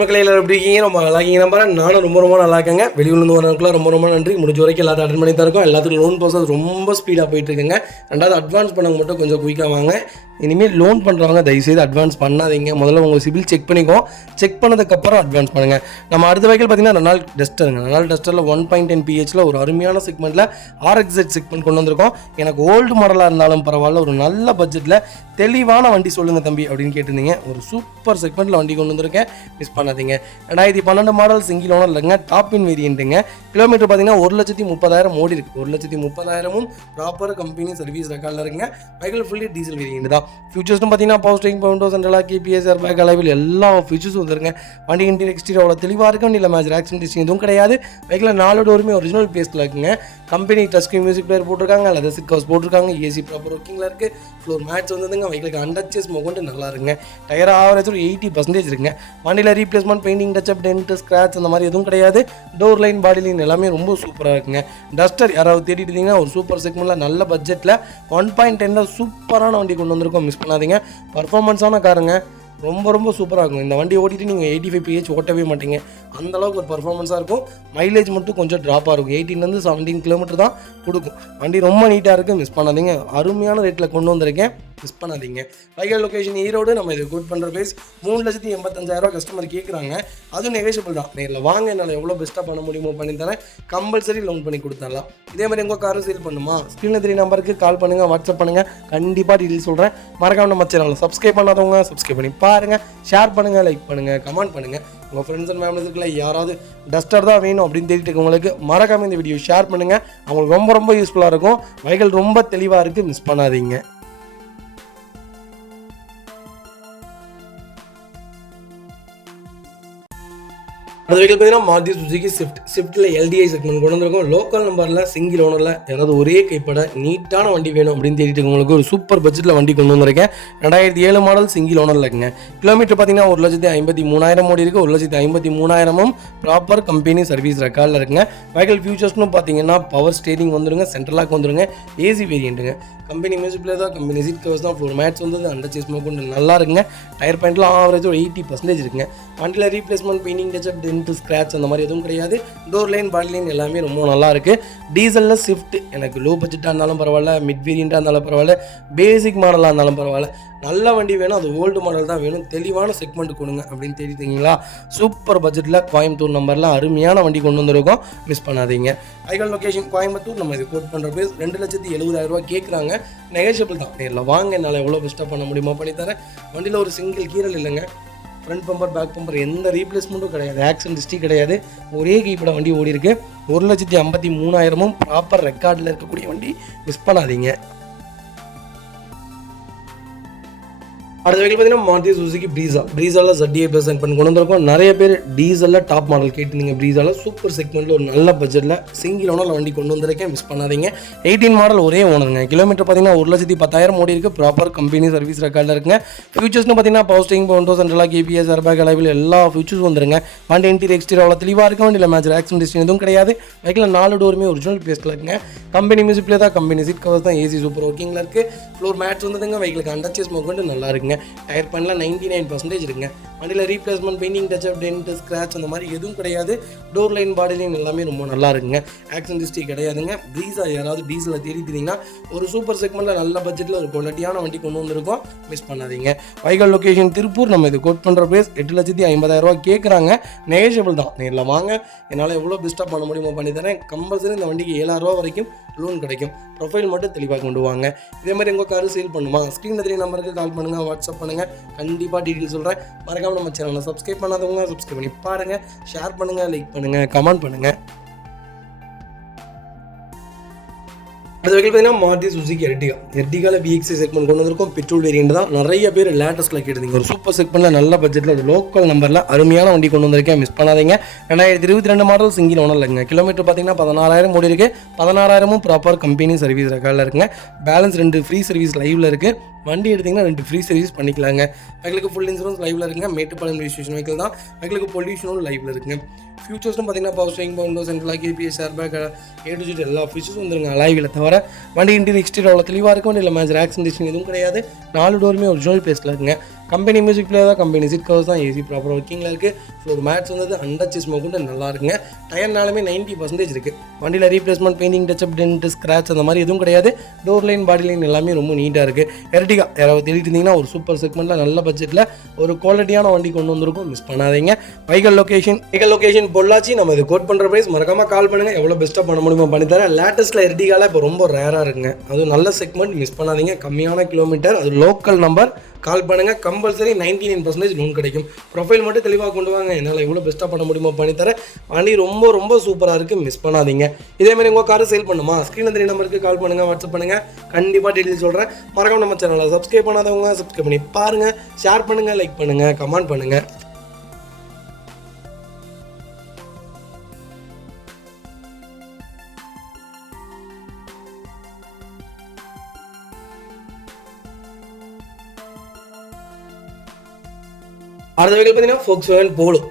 மக்களே எல்லாரும் எப்படி இருக்கீங்க? ரொம்ப நல்லா இருக்கீங்க நம்புறேன். நானும் ரொம்ப நல்லா இருக்கேங்க. வெளியூர்லேருந்து வரவங்களுக்குலாம் ரொம்ப நன்றி. முடிஞ்ச வரைக்கும் எல்லாத்தையும் அட்டன் பண்ணி தான் இருக்கோம். எல்லாத்துக்கும் லோன் ப்ராசஸ் ரொம்ப ஸ்பீடாக போயிட்டு இருக்குங்க. ரெண்டாவது அட்வான்ஸ் பண்ணவங்க மட்டும் கொஞ்சம் குயிக்காக வாங்க. இனிமேல் லோன் பண்ணுறவங்க தயவுசெய்து அட்வான்ஸ் பண்ணாதீங்க. முதல்ல உங்கள் சிபில் செக் பண்ணிக்கோ. செக் பண்ணதுக்கப்புறம் அட்வான்ஸ் பண்ணுங்கள். நம்ம அடுத்த வெஹிக்கிள் பார்த்தீங்கன்னா ரெனால் டஸ்டருங்க. ரெனால் டஸ்டரில் 1.10 PHல ஒரு அருமையான செக்மெண்ட்டில் RXZ செக்மெண்ட் கொண்டு வந்திருக்கோம். எனக்கு ஓல்டு மாடலாக இருந்தாலும் பரவாயில்ல, ஒரு நல்ல பட்ஜெட்டில் தெளிவான வண்டி சொல்லுங்கள் தம்பி அப்படின்னு கேட்டிருந்தீங்க. ஒரு சூப்பர் செக்மெண்ட்டில் வண்டி கொண்டு வந்திருக்கேன், மிஸ் பண்ணாதீங்க. 2012 மாடல் சிங்கிள் ஓனர் இல்லைங்க, டாப் இன் வேரியண்ட்டுங்க. கிலோமீட்டர் பார்த்தீங்கன்னா 1,30,000 ஓடி இருக்குது. 1,30,000 ப்ராப்பர் கம்பெனி சர்வீஸ் ரெக்கார்டில் இருக்குங்க. வெஹிக்கிள் ஃபுல்லி டீசல் வேரியண்ட் தான். ஃபியூச்சர்ஸ்னு பார்த்தீங்கன்னா power steering, Bovonto central lock, KPS, airbag, alloy wheel எல்லா ஃபியூச்சர்ஸும் வந்துருங்க. வண்டி இன்டீரியர் எக்ஸ்டீரியர் அவ்வளோ தெளிவாக இருக்கும். இல்லை மேஜர் ஆக்சிடென்ட் ஹிஸ்ட்ரி எதுவும் கிடையாது. வெஹிக்கிள் 4 டோருமே ஒரிஜினல் பேஸ்ட்டில் இருக்குங்க. Company touch screen music player போட்டிருக்காங்க, லெதர் சீட் கவர்ஸ் போட்டிருக்காங்க, ஏசி ப்ராப்பர் ஒர்க்கிங்கில் இருக்குது. ஃப்ளோர் மேட்ச் வந்ததுங்க. வெஹிக்கிளுக்கு அண்டச்சஸ் மொகண்டு நல்லா இருக்குங்க. டயர் ஆவரேஜ் ஒரு 80% இருக்குங்க. வண்டியில் replacement, painting, touch-up, dent, scratch அந்த மாதிரி எதுவும் கிடையாது. டோர் லைன், பாடி லைன் எல்லாமே ரொம்ப சூப்பராக இருக்குங்க. டஸ்டர் யாராவது தேடிட்டு இருந்தீங்கன்னா ஒரு சூப்பர் செக்மெண்ட்டில் நல்ல பட்ஜெட்டில் 1.10 சூப்பரான வண்டி கொண்டு வந்திருக்கோம், மிஸ் பண்ணாதீங்க. பர்ஃபார்மன்ஸான காருங்க, ரொம்ப சூப்பராக இருக்கும். இந்த வண்டி ஓட்டிட்டு நீங்கள் 85 PH ஓட்டவே மாட்டீங்க. அந்தளவுக்கு ஒரு பர்ஃபார்மன்ஸாக இருக்கும். மைலேஜ் மட்டும் கொஞ்சம் ட்ராப்பாக இருக்கும். 18 17 கிலோமீட்டர் தான் கொடுக்கும். வண்டி ரொம்ப நீட்டாக இருக்குது, மிஸ் பண்ணாதீங்க. அருமையான ரேட்டில் கொண்டு வந்திருக்கேன், மிஸ் பண்ணாதீங்க. Vehicle location Erode. நம்ம இது குட் பண்ணுற ப்ரைஸ் 3,85,000 கஸ்டமர் கேட்குறாங்க. அதுவும் நெகோஷியபிள் தான். நேரில் வாங்க, என்னால் எவ்வளோ பெஸ்ட்டாக பண்ண முடியுமோ பண்ணி தரேன். கம்பல்சரி லோன் பண்ணி கொடுத்துடலாம். இதே மாதிரி உங்கள் காரும் சேல் பண்ணுமா, ஸ்க்ரீனில் 3 நம்பருக்கு கால் பண்ணுங்கள், வாட்ஸ்அப் பண்ணுங்கள். கண்டிப்பாக டீட்டெயில் சொல்கிறேன். மறக்காம நம்ம சேனலில் சப்ஸ்கிரைப் பண்ணாதவங்க சப்ஸ்கிரைப் பண்ணி பாருங்கள். ஷேர் பண்ணுங்கள், லைக் பண்ணுங்கள், கமெண்ட் பண்ணுங்கள். உங்கள் ஃப்ரெண்ட்ஸ் அண்ட் ஃபேமிலிஸ் இருக்குல்ல, யாராவது டஸ்டர் தான் வேணும் அப்படின்னு தேடிட்டு இருக்கவங்களுக்கு மறக்காமல் இந்த வீடியோ ஷேர் பண்ணுங்கள். அவங்களுக்கு ரொம்ப யூஸ்ஃபுல்லாக இருக்கும். வெஹிக்கிள் ரொம்ப தெளிவாக இருக்குது, மிஸ் பண்ணாதீங்க. அந்த வெஹிக்கிள் பார்த்தீங்கன்னா மாருதி சுசுகி ஸ்விஃப்ட்டில் LDI செக்மெண்ட் கொண்டு வந்திருக்கோம். லோக்கல் நம்பரில் சிங்கிள் ஓனரில் யாராவது ஒரே கைப்பட நீட்டான வண்டி வேணும் அப்படின்னு தேடிட்டு உங்களுக்கு ஒரு சூப்பர் பட்ஜெட்டில் வண்டி கொண்டு வந்திருக்கேன். 2007 மாடல் சிங்கிள் ஓனரில் இருக்குங்க. கிலோமீட்டர் பார்த்தீங்கன்னா 1,53,000 ஓடி இருக்குது. 1,53,000 ப்ராப்பர் கம்பெனி சர்வீஸ் ரெக்கார்டில் இருக்குங்க. வெஹிக்கிள் ஃபியூச்சர்ஸ்னு பார்த்தீங்கன்னா பவர் ஸ்டேரிங் வந்துருங்க, சென்ட்ரலாக் வந்துருங்க, ஏசி வேரியண்ட்டுங்க. கம்பெனி மியூசிக் பிளேயர் தான், கம்பெனி சீட் கவர்ஸ் தான், ஃப்ளோர் மேட்ச் வந்து அண்டர் சேஸ் கொண்டு நல்லா இருக்குங்க. டயர் பாயிண்ட்லாம் ஆவரேஜ் ஒரு 80% இருக்குங்க. வண்டியில் replacement, painting, touch-up, dent, scratch அந்த மாதிரி எதுவும் கிடையாது. டோர் லைன், பாடி லைன் எல்லாமே ரொம்ப நல்லா இருக்குது. டீசலில் ஸ்விஃப்ட் எனக்கு லோ பட்ஜெட்டாக இருந்தாலும் பரவாயில்ல, மிட் வேரியண்ட்டாக இருந்தாலும் பரவாயில்ல, பேசிக் மாடலாக இருந்தாலும் பரவாயில்ல, நல்ல வண்டி வேணும், அது ஓல்டு மாடல் தான் வேணும், தெளிவான செக்மெண்ட் கொடுங்க அப்படின்னு தெரியுதுங்களா. சூப்பர் பட்ஜெட்டில் கோயம்புத்தூர் நம்பரில் அருமையான வண்டி கொண்டு வந்திருக்கோம், மிஸ் பண்ணாதீங்க. Vehicle location Coimbatore. நம்ம இது கோட் பண்ணுற ப்ரைஸ் 2,70,000 கேட்குறாங்க. நெகோஷியபிள் தான். நேரில் வாங்க, என்னால் எவ்வளோ பெஸ்ட்டாக பண்ண முடியுமோ பண்ணித்தரேன். வண்டியில் ஒரு சிங்கிள் கீரல் இல்லைங்க. ஃப்ரண்ட் பம்பர், பேக் பம்பர் எந்த ரீப்ளேஸ்மெண்ட்டும் கிடையாது. ஆக்சிடென்ட் ஹிஸ்ட்ரி கிடையாது. ஒரே கைப்பட வண்டி ஓடி இருக்கு. 1,53,000 ப்ராப்பர் ரெக்கார்டில் இருக்கக்கூடிய வண்டி, மிஸ் பண்ணாதீங்க. அடுத்த வெஹிக்கிள் பார்த்தீங்கன்னா மாருதி சுசுகி ப்ரீஸாவில் ZDA+ பண்ணி கொண்டு வந்திருக்கோம். நிறைய பேர் டீசலில் டாப் மாடல் கேட்டிருந்தீங்க. ப்ரீஸாவில் சூப்பர் செக்மெண்ட்டில் ஒரு நல்ல பட்ஜெட்டில் சிங்கிள் ஓனரில் வண்டி கொண்டு வந்திருக்கேன், மிஸ் பண்ணாதீங்க. 18 மாடல் ஒரே ஓனருங்க. கிலோமீட்டர் பார்த்தீங்கன்னா 1,10,000 ஓடி இருக்குது. ப்ராப்பர் கம்பெனி சர்வீஸ் ரெக்கார்டில் இருக்குங்க. ஃபியூச்சர்ஸ்னு பார்த்தீங்கன்னா power steering, Bovonto central lock, KPS, airbag, alloy wheel எல்லா ஃபியூச்சர்ஸும் வந்துருங்க. வண்டி இன்டீரியர் எக்ஸ்டீரியர் அவ்வளோ தெளிவாக இருக்கும். வண்டியில் மேஜர் ஆக்சிடென்ட் ஹிஸ்ட்ரி எதுவும் கிடையாது. வெஹிக்கிள் 4 டோருமே ஒரிஜினல் பேஸ்ட்டில் இருக்குங்க. கம்பெனி மியூசிக் பிளேயர் தான், கம்பெனி சீட் கவர்ஸ் தான், ஏசி சூப்பர் ஒர்க்கிங்கில் இருக்குது. ஃப்ளோர் மேட்ச் வந்ததுங்க. வெஹிக்கிளுக்கு அண்டர் சேஸ் கொண்டு நல்லா இருக்குங்க. டயர் பண்ணல 99% இருக்குங்க. வண்டியில் replacement, painting, touch-up, dent, scratch அந்த மாதிரி எதுவும் கிடையாது. டோர் லைன், பாடி லைன் எல்லாமே ரொம்ப நல்லா இருக்குங்க. ஆக்சிடென்ட் ஹிஸ்ட்ரி கிடையாதுங்க. ப்ரீஸா யாராவது டீசலில் தேடிட்டீங்கன்னா ஒரு சூப்பர் செக்மெண்ட்டில் நல்ல பட்ஜெட்டில் ஒரு குவாலிட்டியான வண்டி கொண்டு வந்திருக்கோம், மிஸ் பண்ணாதீங்க. Vehicle location Tiruppur. நம்ம இது கோட் பண்ணுற ப்ரைஸ் 8,50,000 கேட்குறாங்க. நெகோஷியபிள் தான். நேரில் வாங்க, என்னால் எவ்வளோ பெஸ்ட்டாக பண்ண முடியுமோ பண்ணி தரேன். கம்பல்சரி இந்த வண்டிக்கு 7,000 வரைக்கும் லோன் கிடைக்கும். ப்ரொஃபைல் மட்டும் தெளிவாக கொண்டு வாங்க. இதே மாதிரி உங்கள் காரு சேல் பண்ணுமா, ஸ்க்ரீனில் 3 நம்பருக்கு கால் பண்ணுங்கள், வாட்ஸ்அப் பண்ணுங்கள். கண்டிப்பாக டீட்டெயில் சொல்கிறேன். மறக்காமல் நம்ம சேனலை சப்ஸ்கிரைப் பண்ணாதவங்க சப்ஸ்கிரைப் பண்ணி பாருங்கள். ஷேர் பண்ணுங்கள், லைக் பண்ணுங்கள், கமெண்ட் பண்ணுங்கள். அது வெஹிக்கிள் பார்த்தீங்கன்னா மாருதி சுசுகி எர்டிகாவில் VXI செக்மெண்ட் கொண்டு வந்திருக்கோம். பெட்ரோல் வேரியண்ட் தான். நிறைய பேர் லேட்டஸ்ட்டில் கேட்டிருந்தீங்க. ஒரு சூப்பர் செக்மெண்ட்டில் நல்ல பட்ஜெட்டில் ஒரு லோக்கல் நம்பரில் அருமையான வண்டி கொண்டு வந்திருக்கேன், மிஸ் பண்ணாதீங்க. 2022 மாடல் சிங்கிள் ஓனர் இல்லைங்க. கிலோமீட்டர் பார்த்தீங்கன்னா 16,000 ஓடி இருக்குது. 16,000 ப்ராப்பர் கம்பெனி சர்வீஸ் ரெக்கார்டில் இருக்குங்க. பேலன்ஸ் 2 ஃப்ரீ சர்வீஸ் லைவில் இருக்குது. வண்டி எடுத்திங்கன்னா 2 ஃப்ரீ சர்வீஸ் பண்ணிக்கலாங்க. வெஹிக்கிளுக்கு ஃபுல் இன்சூரன்ஸ் லைவில் இருக்குங்க. மேட்டுப்பாளையம் ரெஜிஸ்ட்ரேஷன் வெஹிக்கிள் தான். வெஹிக்கிளுக்கு பொல்யூஷனும் லைவில் இருக்குங்க. ஃபியூச்சர்ஸ்னு பார்த்தீங்கன்னா power steering, Bovonto central lock, KPS, airbag, A to Z எல்லா ஃபீச்சர்ஸும் வந்துருங்க. அலைவில் தவிர வண்டி இன்டீரியர் எக்ஸ்டீரியர் அவ்வளோ தெளிவாக இருக்கும். இல்லை மேஜர் ஆக்சிடென்ட் ஹிஸ்ட்ரி எதுவும் கிடையாது. 4 டோருமே ஒரிஜினல் பேஸ்ட்டில் இருக்குங்க. கம்பெனி மியூசிக் பிளேயர் தான், கம்பெனி சீட் கவர்ஸ் தான், ஏசி ப்ராப்பர் ஒர்க்கிங்கில் இருக்குது. ஃப்ளோர் மேட்ச் வந்து அண்டர் ஸ்மோக் கொண்டு நல்லா இருக்குங்க. டயர்னாலுமே 90% இருக்குது. வண்டியில் replacement, painting, touch-up, dent, scratch அந்த மாதிரி எதுவும் கிடையாது. டோர் லைன், பாடி லைன் எல்லாமே ரொம்ப நீட்டாக இருக்குது. எர்டிகா யாராவது தேடிட்டு இருந்தீங்கன்னா ஒரு சூப்பர் செக்மெண்ட்டில் நல்ல பட்ஜெட்டில் ஒரு குவாலிட்டியான வண்டி கொண்டு வந்திருக்கும், மிஸ் பண்ணாதீங்க. Vehicle location Pollachi. நம்ம இது கோட் பண்ணுற ப்ரைஸ் மறக்காமல் கால் பண்ணுங்கள். எவ்வளோ பெஸ்ட்டாக பண்ண முடியுமோ பண்ணித்தரேன். லேட்டஸ்ட்டில் எர்டிகாவில் இப்போ ரொம்ப ரேராக இருக்குங்க. அதுவும் நல்ல செக்மெண்ட், மிஸ் பண்ணாதீங்க. கம்மியான கிலோமீட்டர், அது லோக்கல் நம்பர். கால் பண்ணுங்கள். கம்பல்சரி 99% லோன் கிடைக்கும். ப்ரொஃபைல் மட்டும் தெளிவாக கொண்டு வாங்க. என்னால் எவ்வளோ பெஸ்ட்டாக பண்ண முடியுமோ பண்ணித்தரேன். வண்டி ரொம்ப ரொம்ப சூப்பராக இருக்குது, மிஸ் பண்ணாதீங்க. இதேமாதிரி உங்கள் காரை சேல் பண்ணுமா, ஸ்க்ரீனில் 3 நம்பருக்கு கால் பண்ணுங்கள், வாட்ஸ்அப் பண்ணுங்கள். கண்டிப்பாக டீட்டெயில் சொல்கிறேன். மறக்காம நம்ம சேனலை சப்ஸ்கிரைப் பண்ணாதவங்க சப்ஸ்கிரைப் பண்ணி பாருங்கள். ஷேர் பண்ணுங்கள், லைக் பண்ணுங்கள், கமெண்ட் பண்ணுங்கள். அடுத்த வெஹிக்கிள் பார்த்தீங்கன்னா Volkswagen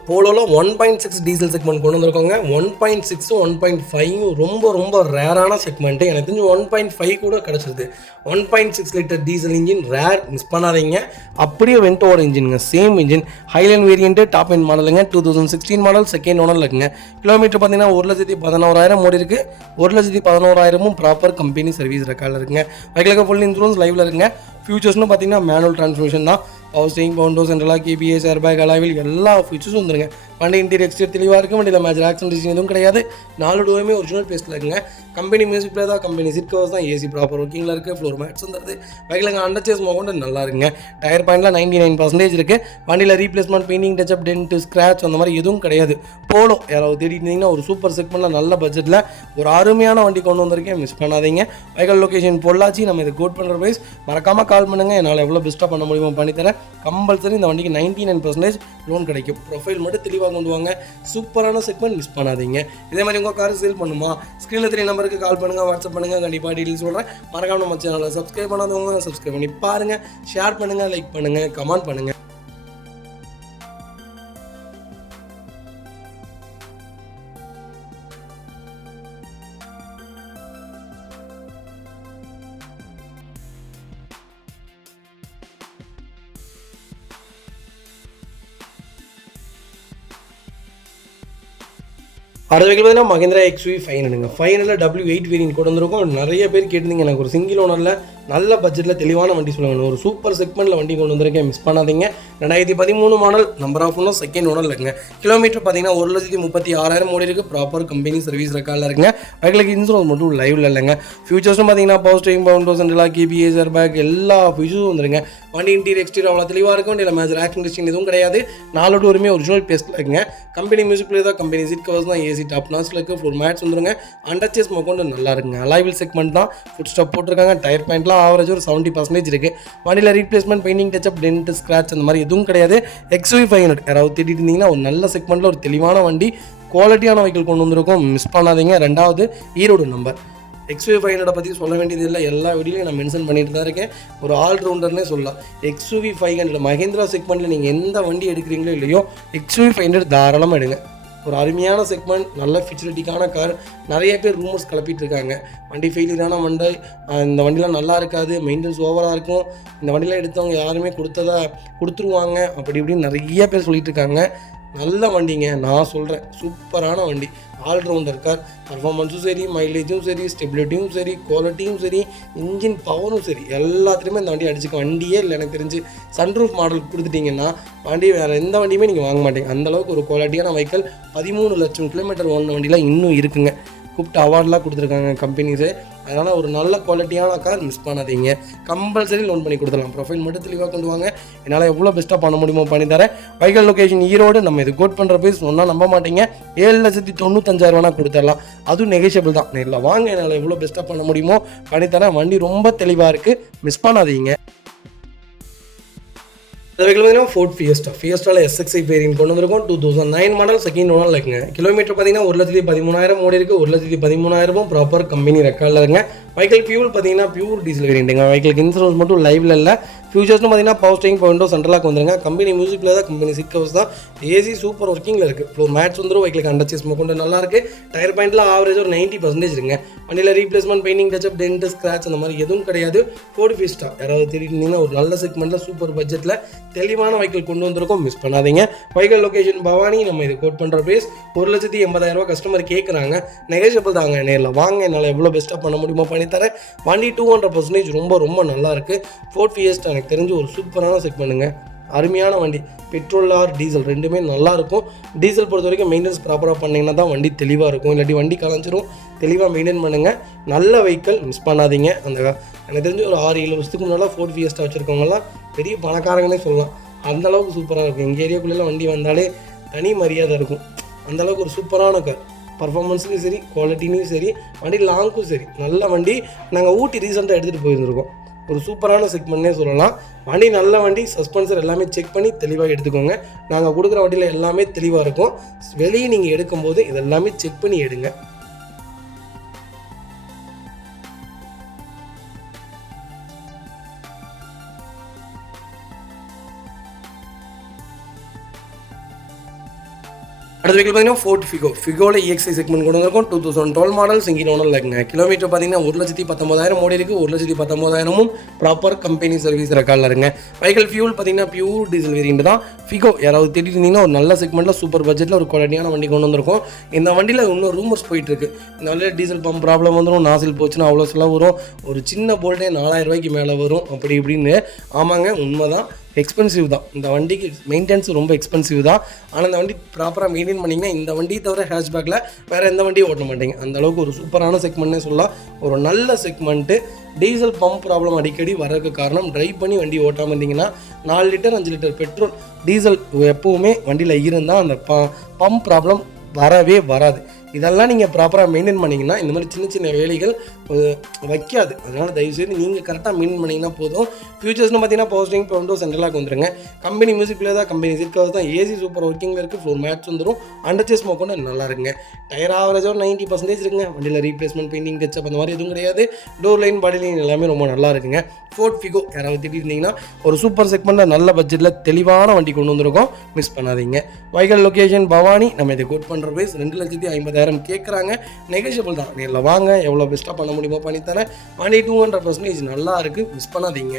போலோவில் 1.6 டீசல் செக்மெண்ட் கொண்டு வந்திருக்காங்க. 1.6 1.5 ரொம்ப ரொம்ப ரேரான செக்மெண்ட்டு. எனக்கு தெரிஞ்சு 1.5 கூட கிடச்சிருது. 1.6 litre diesel engine rare, miss பண்ணாதீங்க. அப்படியே வென்டோவர் இன்ஜினுங்க, same engine. Highline variant, top end மாடலுங்க. 2016 மாடல், செகண்ட் ஓனரில் இருக்குங்க. கிலோமீட்டர் பார்த்தீங்கன்னா 1,11,000 ஓடி இருக்குது. 1,11,000 ப்ராப்பர் கம்பெனி சர்வீஸ் ரெக்கார்டில் இருக்குங்க. வெஹிக்கிளுக்கு ஃபுல் இன்சூரன்ஸ் லைவில் இருக்குங்க. ஃபியூச்சர்ஸ்னு பார்த்தீங்கன்னா மேனுவல் டிரான்ஸ்மிஷன் தான். Power steering, Bovonto, central lock, KPS, airbag, alloy wheel எல்லா ஃபீச்சர்ஸும் வந்துருங்க. வண்டி இன்டீரியர் எக்ஸ்டீரியர் தெளிவாக இருக்குது. வண்டியில் மேஜர் ஆக்சிடென்ட் எதுவும் கிடையாது. 4 டோருமே ஒரிஜினல் பேஸ்ட்டில் இருக்குங்க. கம்பெனி மியூசிக் பிளேயர் தான், கம்பெனி சீட் கவர்ஸ் தான், ஏசி ப்ராப்பர் ஒர்க்கிங்கில் இருக்குது. ஃப்ளோர் மேட்ஸ் வந்துருது. வெஹிக்கிளுக்கு அண்டர் சேஸ் மோகொண்டு நல்லா இருக்குங்க. டயர் பாயிண்ட்லாம் 99% இருக்குது. வண்டியில் replacement, painting, touch-up, dent, scratch அந்த மாதிரி எதுவும் கிடையாது. போலோ யாராவது தேடிட்டு இருந்தீங்கன்னா ஒரு சூப்பர் செக்மெண்ட்டில் நல்ல பட்ஜெட்டில் ஒரு அருமையான வண்டி கொண்டு வந்திருக்கேன், மிஸ் பண்ணாதீங்க. Vehicle location Pollachi. நம்ம இதை கோட் பண்ணுற ப்ரைஸ் மறக்காமல் கால் பண்ணுங்கள். என்னால் எவ்வளோ பெஸ்ட்டாக பண்ண முடியுமோ பண்ணித்தரேன். கம்பல்சரி இந்த வண்டிக்கு 99% லோன் கிடைக்கும். ப்ரொஃபைல் மட்டும் தெளிவாக கொண்டு வாங்க. சூப்பரான செக்மெண்ட், மிஸ் பண்ணாதீங்க. இதே மாதிரி உங்கள் கார் சேல் பண்ணுமா, ஸ்க்ரீனில் 3 நம்பருக்கு கால் பண்ணுங்கள், வாட்ஸ்அப் பண்ணுங்கள். கண்டிப்பாக டீட்டெயில் சொல்கிறேன். மறக்காம நம்ம சேனலை சப்ஸ்கிரைப் பண்ணாதவங்க சப்ஸ்கிரைப் பண்ணி பாருங்கள். ஷேர் பண்ணுங்கள், லைக் பண்ணுங்கள், கமெண்ட் பண்ணுங்கள். அடுத்த வெஹிக்கிள் பார்த்தீங்கன்னா மஹிந்திரா XUV 500ங்க. 500 W8 வேரியன்ட் கொண்டு வந்திருக்கும். நிறைய பேர் கேட்டிருந்தீங்க எனக்கு ஒரு சிங்கிள் ஓனரில் நல்ல பட்ஜெட்டில் தெளிவான வண்டி சொல்லுவாங்க. ஒரு சூப்பர் செக்மெண்ட்டில் வண்டி கொண்டு வந்திருக்கேன், மிஸ் பண்ணாதீங்க. 2013 மாடல், நம்பர் ஆஃப் ஒன்றும் செகண்ட் ஓனரில் இருக்குங்க. கிலோமீட்டர் பார்த்தீங்கன்னா 1,36,000 ஓடி இருக்குது. ப்ராப்பர் கம்பெனி சர்வீஸ் ரெக்கார்டில் இருக்குங்க. வெஹிக்கிளுக்கு இன்சூரன்ஸ் மட்டும் லைவில் இல்லைங்க. ஃபியூச்சர்ஸும் பார்த்தீங்கன்னா power steering, Bovonto, central lock, KPS, airbag எல்லா ஃபியூச்சர்ஸும் வந்துருங்க. வண்டி இன்டீரியர் எக்ஸ்டீரியர் அவ்வளோ தெளிவாக இருக்கும். வண்டியில் மேஜர் ஆக்சிடென்ட் எதுவும் கிடையாது. 4 டோருமே ஒரிஜினல் பேஸ்ட்டில் இருக்குங்க. கம்பெனி மியூசிக் பிளேயர் தான், கம்பெனி சீட் கவர்ஸ் தான், ஏசி டாப் நாஸ்ல இருக்குது. ஃப்ளோர் மேட்ச் வந்துருங்க. அண்டர் சேஸ் மொக்கொண்டு நல்லா இருக்குங்க. அலாவில் செக்மெண்ட் தான். ஃபுட் ஸ்டாப் போட்டிருக்காங்க. டயர் பாயிண்ட்லாம் ஆவரேஜ் ஒரு 70% இருக்குது. வண்டியில் replacement, painting, touch-up, dent, scratch அந்த மாதிரி எதுவும் கிடையாது. XUV 500 யாராவது தேடிட்டு இருந்தீங்கன்னா ஒரு நல்ல செக்மெண்ட்டில் ஒரு தெளிவான வண்டி, குவாலிட்டியான வெஹிக்கிள் கொண்டு வந்திருக்கோம், மிஸ் பண்ணாதீங்க. 2வது ஈரோடு நம்பர். XUV 500 பற்றி சொல்ல வேண்டியது இல்லை, எல்லா வீடியோலையும் நான் மென்ஷன் பண்ணிட்டு தான் இருக்கேன். ஒரு ஆல்ரவுண்டர்னே சொல்லலாம். XUV 500 மஹிந்திரா செக்மெண்ட்டில் நீங்கள் எந்த வண்டி எடுக்கிறீங்களோ இல்லையோ XUV 500 தாராளமாக எடுங்க. ஒரு அருமையான செக்மெண்ட், நல்ல ஃபியூச்சரிட்டிக்கான கார். நிறைய பேர் ரூமர்ஸ் கிளப்பிட்டு இருக்காங்க, வண்டி ஃபெயிலியரான வண்டி, இந்த வண்டிலாம் நல்லா இருக்காது, மெயின்டெனன்ஸ் ஓவராக இருக்கும், இந்த வண்டிலாம் எடுத்தவங்க யாருமே கொடுத்துருவாங்க அப்படி இப்படின்னு நிறைய பேர் சொல்லிட்டு இருக்காங்க. நல்ல வண்டிங்க, நான் சொல்கிறேன், சூப்பரான வண்டி. Allrounder car. பர்ஃபார்மன்ஸும் சரி, மைலேஜும் சரி, ஸ்டெபிலிட்டியும் சரி, குவாலிட்டியும் சரி, இன்ஜின் பவரும் சரி, எல்லாத்துலேயுமே இந்த வண்டி அடிச்சுக்க வண்டியே இல்லை. எனக்கு தெரிஞ்சு சன்ரூஃப் மாடல் கொடுத்துட்டிங்கன்னா வண்டி வேறு எந்த வண்டியுமே நீங்கள் வாங்க மாட்டீங்க. அந்தளவுக்கு ஒரு குவாலிட்டியான வெஹிக்கிள். 13 லட்சம் கிலோமீட்டர் ஓடின வண்டிலாம் இன்னும் இருக்குங்க. கூப்பிட்டு அவார்ட்லாம் கொடுத்துருக்காங்க கம்பெனிஸு. அதனால் ஒரு நல்ல குவாலிட்டியான கார், மிஸ் பண்ணாதீங்க. கம்பல்சரி லோன் பண்ணி கொடுத்துடலாம். ப்ரொஃபைல் மட்டும் தெளிவாக கொண்டு வாங்க. என்னால் எவ்வளோ பெஸ்ட்டாக பண்ண முடியுமோ பண்ணித்தரேன். Vehicle location Erode. நம்ம இது கோட் பண்ணுற பேர் சொன்னால் நம்ப மாட்டீங்க. 7,95,000 கொடுத்துடலாம். அதுவும் நெகோஷியபிள் தான். நேரில் வாங்க, என்னால் எவ்வளோ பெஸ்ட்டாக பண்ண முடியுமோ பண்ணித்தரேன். வண்டி ரொம்ப தெளிவாக இருக்குது, மிஸ் பண்ணாதீங்க. இந்த வெஹிக்கிள் பார்த்தீங்கன்னா ஃபோர்ட் ஃபியஸ்டாவில் SXI வேரியன்ட் கொண்டு வந்திருக்கும். 2009 மாடல், செகண்ட் ஓனரில் இருக்குங்க. கிலோமீட்டர் பார்த்தீங்கன்னா 1,13,000 ஓடி இருக்குது. 1,13,000 ப்ராப்பர் கம்பெனி ரெக்கார்டில் இருக்குங்க. வெஹிக்கிள் ஃபியூல் பார்த்தீங்கன்னா பியூர் டீசல் வேரியண்ட்டுங்க. வெஹிக்கிளுக்கு இன்சூரன்ஸ் மட்டும் லைவ்ல இல்லை. ஃபியூச்சர்ஸ்னு பார்த்தீங்கன்னா power steering, power window, central lock வந்துருங்க. கம்பெனி மியூசிக்கில் தான், கம்பெனி சீட் கவர்ஸ் தான். ஏசி சூப்பர் ஒர்க்கிங்கில் இருக்குது. ஃப்ளோர் மேட்ச் வந்துடும். வெஹிக்கிளுக்கு அண்டர் சேஸ் கொண்டு நல்லா இருக்குது. டயர் பாயிண்ட்டில் ஆவரேஜ் ஒரு 90% இருக்குங்க. வண்டியில் replacement, painting, touch-up, dent, scratch அந்த மாதிரி எதுவும் கிடையாது. ஃபோர்டு ஃபிஸ்டா யாராவது தெரியுங்கன்னா ஒரு நல்ல செக்மெண்ட்டில் சூப்பர் பட்ஜெட்டில் தெளிவான வெஹிக்கிள் கொண்டு வந்திருக்கோம். மிஸ் பண்ணாதீங்க. Vehicle location Bhavani. நம்ம இது கோட் பண்ணுற ப்ரைஸ் 1,80,000 கஸ்டமர் கேட்குறாங்க. நெகோஷியபிள் தாங்க. நேரில் வாங்க, என்னால் எவ்வளோ பெஸ்ட்டாக பண்ண முடியுமோ பண்ணித்தரேன். வண்டி 200% ரொம்ப நல்லா இருக்குது. ஃபோர்ட் ஃபியஸ்டா எனக்கு தெரிஞ்சு ஒரு சூப்பரான செக்மெண்ட்டுங்க. அருமையான வண்டி. பெட்ரோல் ஆர் டீசல் ரெண்டுமே நல்லாயிருக்கும். டீசல் பொறுத்த வரைக்கும் மெயின்டெனன்ஸ் ப்ராப்பராக பண்ணிங்கன்னா தான் வண்டி தெளிவாக இருக்கும். இல்லாட்டி வண்டி கலைஞ்சிரும். தெளிவாக மெயின்டைன் பண்ணுங்கள். நல்ல வெஹிக்கிள், மிஸ் பண்ணாதீங்க. அந்த எனக்கு தெரிஞ்சு ஒரு 6-7 வருஷத்துக்கு முன்னால் ஃபோர்ட் ஃபியஸ்டா வச்சுருக்கவங்கலாம் பெரிய பணக்காரங்கன்னே சொல்லலாம். அந்தளவுக்கு சூப்பராக இருக்கும். எங்கள் ஏரியாக்குள்ளே வண்டி வந்தாலே தனி மரியாதை இருக்கும். அந்தளவுக்கு ஒரு சூப்பரான கார். பர்ஃபார்மன்ஸுக்கும் சரி, குவாலிட்டிலையும் சரி, வண்டி லாங்க்கும் சரி, நல்ல வண்டி. நாங்கள் ஊட்டி ரீசெண்டாக எடுத்துகிட்டு போயிருந்துருக்கோம். ஒரு சூப்பரான செக்மெண்ட்னே சொல்லலாம். வண்டி நல்ல வண்டி. சஸ்பென்சர் எல்லாமே செக் பண்ணி தெளிவாக எடுத்துக்கோங்க. நாங்கள் கொடுக்குற வண்டியில் எல்லாமே தெளிவாக இருக்கும். வெளியே நீங்கள் எடுக்கும்போது இதெல்லாமே செக் பண்ணி எடுங்க. அடுத்த வெஹிக்கிள் பார்த்தீங்கன்னா ஃபோர்ட் ஃபிகோவில் EXI செக்மெண்ட் கொண்டு வந்திருக்கும். 2012 மாடல், சிங்கிள் ஓனர் இருக்குங்க. கிலோமீட்டர் பார்த்தீங்கன்னா 1,19,000 ஓடி இருக்குது. 1,19,000 ப்ராப்பர் கம்பெனி சர்வீஸ் ரெக்கார்டில் இருங்க. வெஹிக்கிள் ஃபியூல் பார்த்தீங்கன்னா பியூர் டீசல் வேரியண்ட் தான். ஃபிகோ யாராவது தேடிட்டு இருந்தீங்கன்னா ஒரு நல்ல செக்மெண்ட்டில் சூப்பர் பட்ஜெட்டில் ஒரு குவாலிட்டியான வண்டி கொண்டு வந்திருக்கும். இந்த வண்டியில் இன்னும் ரூமர்ஸ் போயிட்டுருக்கு. இந்த வண்டியில் டீசல் பம்ப் ப்ராப்ளம் வந்துடும், நாசில் போச்சுன்னா அவ்வளோ செலவு வரும், ஒரு சின்ன போல்ட்டே 4,000 மேலே வரும் அப்படி இப்படின்னு. ஆமாங்க, உண்மைதான். எக்ஸ்பென்சிவ் தான். இந்த வண்டிக்கு மெயின்டெனன்ஸ் ரொம்ப எக்ஸ்பென்சிவ் தான். ஆனால் இந்த வண்டி ப்ராப்பராக மெயின்டைன் பண்ணிங்கன்னா இந்த வண்டியை தவிர ஹேஷ்பேக்கில் வேறு எந்த வண்டியும் ஓட்ட மாட்டீங்க. அந்தளவுக்கு ஒரு சூப்பரான செக்மெண்ட்னே சொல்லலாம். ஒரு நல்ல செக்மெண்ட்டு. டீசல் பம்ப் ப்ராப்ளம் அடிக்கடி வரதுக்கு காரணம் ட்ரைவ் பண்ணி வண்டி ஓட்டாமல் இருந்தீங்கன்னா 4 லிட்டர் 5 லிட்டர் பெட்ரோல் டீசல் எப்போவுமே வண்டியில் இருந்தால் அந்த பம்ப் ப்ராப்ளம் வரவே வராது. இதெல்லாம் நீங்கள் ப்ராப்பராக மெயின்டைன் பண்ணிங்கன்னா இந்த மாதிரி சின்ன சின்ன வேலைகள் வைக்காது. அதனால் தயவுசெய்து நீங்கள் கரெக்டாக மெயின்டைன் பண்ணிங்கன்னா போதும். ஃபியூச்சர்ஸ்னு பார்த்தீங்கன்னா power steering, power window, central lock வந்துருங்க. கம்பெனி மியூசிக் பிளேயர் தான், கம்பெனி சீட் கவர்ஸ் தான். ஏசி சூப்பர் ஒர்க்கிங்கில் இருக்குது. ஃப்ளோர் மேட்ச் வந்துடும். அண்டர் சேஸ் கொண்டு நல்லா இருக்குங்க. டயர் ஆவரேஜாக ஒரு 90% இருக்குங்க. வண்டியில் ரீப்ளேஸ்மெண்ட், பெயிண்டிங், டச்சப் அந்த மாதிரி எதுவும் கிடையாது. டோர் லைன், பாடி லைன் எல்லாமே ரொம்ப நல்லா இருக்குங்க. ஃபோர்ட் ஃபிகோ யாராவது திட்டி இருந்தீங்கன்னா ஒரு சூப்பர் செக்மெண்ட்டில் நல்ல பட்ஜெட்டில் தெளிவான வண்டி கொண்டு வந்திருக்கோம். மிஸ் பண்ணாதீங்க. Vehicle location Bhavani. நம்ம இதை கோட் பண்ணுற ப்ரைஸ் 2,50,000 கேட்குறாங்க. நெகோஷியபிள் தான். நேரில் வாங்க, எவ்வளோ பெஸ்ட்டாக பண்ண முடியுமோ பண்ணித்தரேன். வண்டி 200% நல்லா இருக்குது. மிஸ் பண்ணாதீங்க.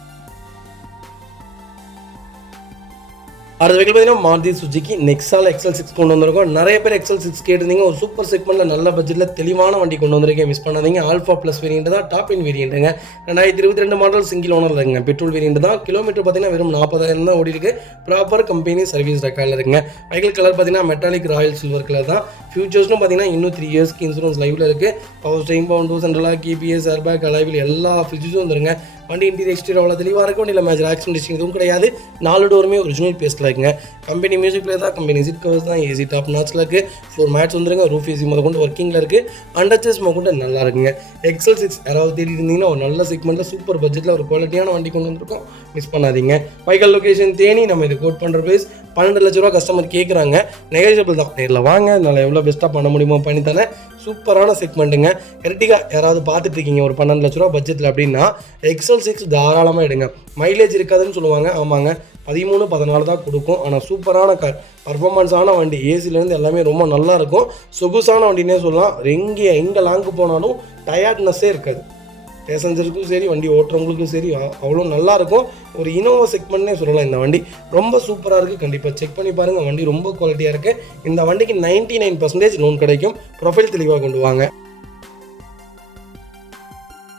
அடுத்த வெஹிக்கிள் பார்த்தீங்கன்னா மாருதி சுஜுகி நெக்ஸால் XL6 கொண்டு வந்திருக்கோம். நிறைய பேர் XL6 கேட்டிருந்தீங்க. ஒரு சூப்பர் செக்மெண்ட்டில் நல்ல பட்ஜெட்டில் தெளிவான வண்டி கொண்டு வந்திருக்கேன். மிஸ் பண்ணாதீங்க. ஆல்ஃபா ப்ளஸ் வேரியண்ட் தான். டாப் இன் வேரியண்ட்டுங்க. 2022 மாடல், சிங்கிள் ஓனர் இருக்குங்க. பெட்ரோல் வேரியண்ட் தான். கிலோமீட்டர் பார்த்தீங்கன்னா வெறும் 40,000 தான் ஓடி இருக்குது. ப்ராப்பர் கம்பெனி சர்வீஸ் ரெக்கார்டில் இருக்குங்க. வெஹிக்கிள் கலர் பார்த்தீங்கன்னா மெட்டாலிக் ராயல் சில்வர் கலர் தான். ஃபியூச்சர்ஸ்னு பார்த்தீங்கன்னா இன்னும் 3 இயர்ஸ்க்கு இன்சூரன்ஸ் லைவில் இருக்குது. Power steering, power window, central lock, EPS, airbag, alloy wheel எல்லா ஃபியூச்சர்ஸும் வந்துருங்க. வண்டி இன்டீரியர் எக்ஸ்டீரியர் அவ்வளோ தெளிவாக இருக்கும். வண்டியில் மேஜர் ஆக்சிடென்ட் எதுவும் கிடையாது. 4 டோருமே ஒரிஜினல் பேஸ்ட்டில் இருக்குங்க. கம்பெனி மியூசிக் பிளேயர் தான், கம்பெனி சீட் கவர்ஸ் தான். ஏசி டாப் நாட்சில் இருக்குது. 4 மேட்ச் வந்துருங்க. ரூஃப் ஏசி கொண்டு ஒர்க்கிங்கில் இருக்குது. அண்டர் சேஸ் கொண்டு நல்லா இருக்குங்க. XL6 யாராவது தேடி இருந்தீங்கன்னா ஒரு நல்ல செக்மெண்ட்டில் சூப்பர் பட்ஜெட்டில் ஒரு குவாலிட்டியான வண்டி கொண்டு வந்திருக்கோம். மிஸ் பண்ணாதீங்க. Vehicle location Theni. நம்ம இது கோட் பண்ணுற ப்ரைஸ் 12 லட்ச ரூபா கஸ்டமர் கேட்குறாங்க. நெகோஷியபிள் தான். நேரில் வாங்க, என்னால் எவ்வளோ பெஸ்ட்டாக பண்ண முடியுமோ பண்ணித்தானே. சூப்பரான செக்மெண்ட்டுங்க. எர்டிகா யாராவது பார்த்துட்டு இருக்கீங்க ஒரு 12 லட்ச ரூபா பட்ஜெட்டில் அப்படின்னா XL6 தாராளமாக எடுங்க. மைலேஜ் இருக்காதுன்னு சொல்லுவாங்க. ஆமாங்க, 13-14 தான் கொடுக்கும். ஆனால் சூப்பரான கார், பர்ஃபார்மன்ஸான வண்டி. ஏசிலேருந்து எல்லாமே ரொம்ப நல்லா இருக்கும். சொகுசான வண்டினே சொல்லலாம். எங்கே லாங்கு போனாலும் டயர்ட்னஸ்ஸே இருக்காது. பேசஞ்சருக்கும் சரி, வண்டி ஓட்டுறவங்களுக்கும் சரி அவ்வளோ நல்லாயிருக்கும். ஒரு இனோவா செக்மெண்ட்னே சொல்லலாம். இந்த வண்டி ரொம்ப சூப்பராக இருக்குது. கண்டிப்பாக செக் பண்ணி பாருங்கள். வண்டி ரொம்ப குவாலிட்டியாக இருக்குது. இந்த வண்டிக்கு 99% லோன் கிடைக்கும். ப்ரொஃபைல் தெளிவாக கொண்டு வாங்க.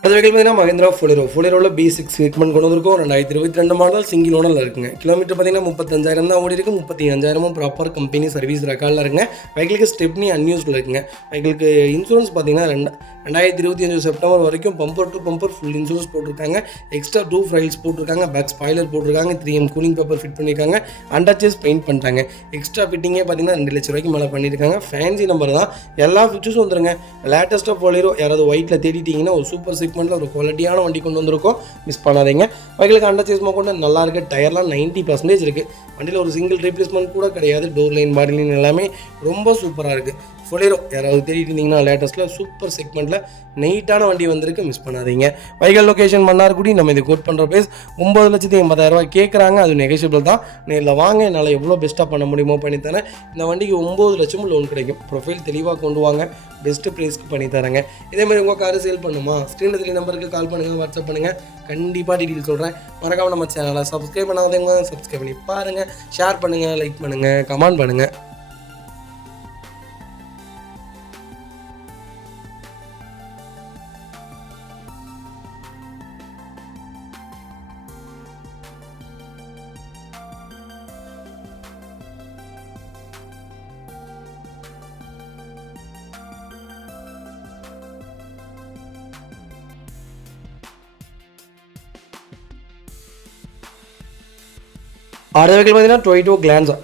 அது வெஹிக்கிள் பார்த்தீங்கன்னா மஹிந்திரா ஃபோலிரோவில் B6 செக்மெண்ட் கொண்டு வந்திருக்கும். 2022 மாடல், சிங்கிள் ஓனரில் இருக்குங்க. கிலோமீட்டர் பார்த்தீங்கன்னா 35,000 தான் ஓடி இருக்குது. 35,000 ப்ராப்பர் கம்பெனி சர்வீஸ் ரெக்கார்டில் இருக்குங்க. வெஹிக்கிளுக்கு ஸ்டெப்னி அன்யூஸ்டில் இருக்குங்க. வெஹிக்கிளுக்கு இன்சூரன்ஸ் பார்த்தீங்கன்னா 2025 செப்டம்பர் வரைக்கும் bumper to bumper full insurance போட்டிருக்காங்க. எக்ஸ்ட்ரா 2 ஃபைல்ஸ் போட்டிருக்காங்க. பேக் ஸ்பாய்லர் போட்டிருக்காங்க. 3M கூலிங் பேப்பர் ஃபிட் பண்ணியிருக்காங்க. அண்டர் சேஸ் பெயிண்ட் பண்ணிட்டாங்க. எக்ஸ்ட்ரா ஃபிட்டிங்கே பார்த்தீங்கன்னா 2 லட்ச ரூபாய்க்கு மேலே பண்ணியிருக்காங்க. ஃபேன்சி நம்பர் தான். எல்லா ஃபியூச்சர்ஸும் வந்துருங்க. லேட்டஸ்ட்டாக ஃபோலிரோ யாராவது ஒயிட்டில் தேடிட்டிங்கன்னா ஒரு சூப்பர் செக்மெண்ட்டில் ஒரு குவாலிட்டியான வண்டி கொண்டு வந்திருக்கோம். மிஸ் பண்ணாதீங்க. வெஹிக்கிளுக்கு அண்டர் சேஸ் கொண்டு நல்லா இருக்குது. டயர்லாம் 90% இருக்குது. வண்டியில் ஒரு சிங்கிள் ரீப்ளேஸ்மெண்ட் கூட கிடையாது. டோர் லைன், பாடி லைன் எல்லாமே ரொம்ப சூப்பராக இருக்குது. ஃபொலேரோ யாராவது தேடிட்டு இருந்தீங்கன்னா லேட்டஸ்ட்டில் சூப்பர் செக்மெண்ட்டில் நைட்டான வண்டி வந்திருக்கு, மிஸ் பண்ணாதீங்க. வைகல் லொக்கேஷன் மன்னார்குடி. நம்ம இது கோட் பண்ணுற ப்ரைஸ் 9,80,000 கேட்குறாங்க. அது நெகோஷியபிள் தான். நேரில் வாங்க, என்னால் எவ்வளோ பெஸ்ட்டாக பண்ண முடியுமோ பண்ணித்தரேன். இந்த வண்டிக்கு 9 லட்சமும் லோன் கிடைக்கும். ப்ரொஃபைல் தெளிவாக கொண்டு வாங்க, பெஸ்ட்டு ப்ரைஸ்க்கு பண்ணித்தரேங்க. இதேமாதிரி உங்கள் காரு சேல் பண்ணுமா, ஸ்க்ரீனில் 3 நம்பருக்கு கால் பண்ணுங்கள், வாட்ஸ்அப் பண்ணுங்கள், கண்டிப்பாக டீட்டெயில் சொல்கிறேன். மறக்காமல் நம்ம சேனலை சப்ஸ்கிரைப் பண்ணாதவங்க சப்ஸ்கிரைப் பண்ணி பாருங்கள், ஷேர் பண்ணுங்கள், லைக் பண்ணுங்கள், கமெண்ட் பண்ணுங்கள். அடுத்த வெஹிக்கிள் பார்த்தீங்கன்னா டொயோட்டோ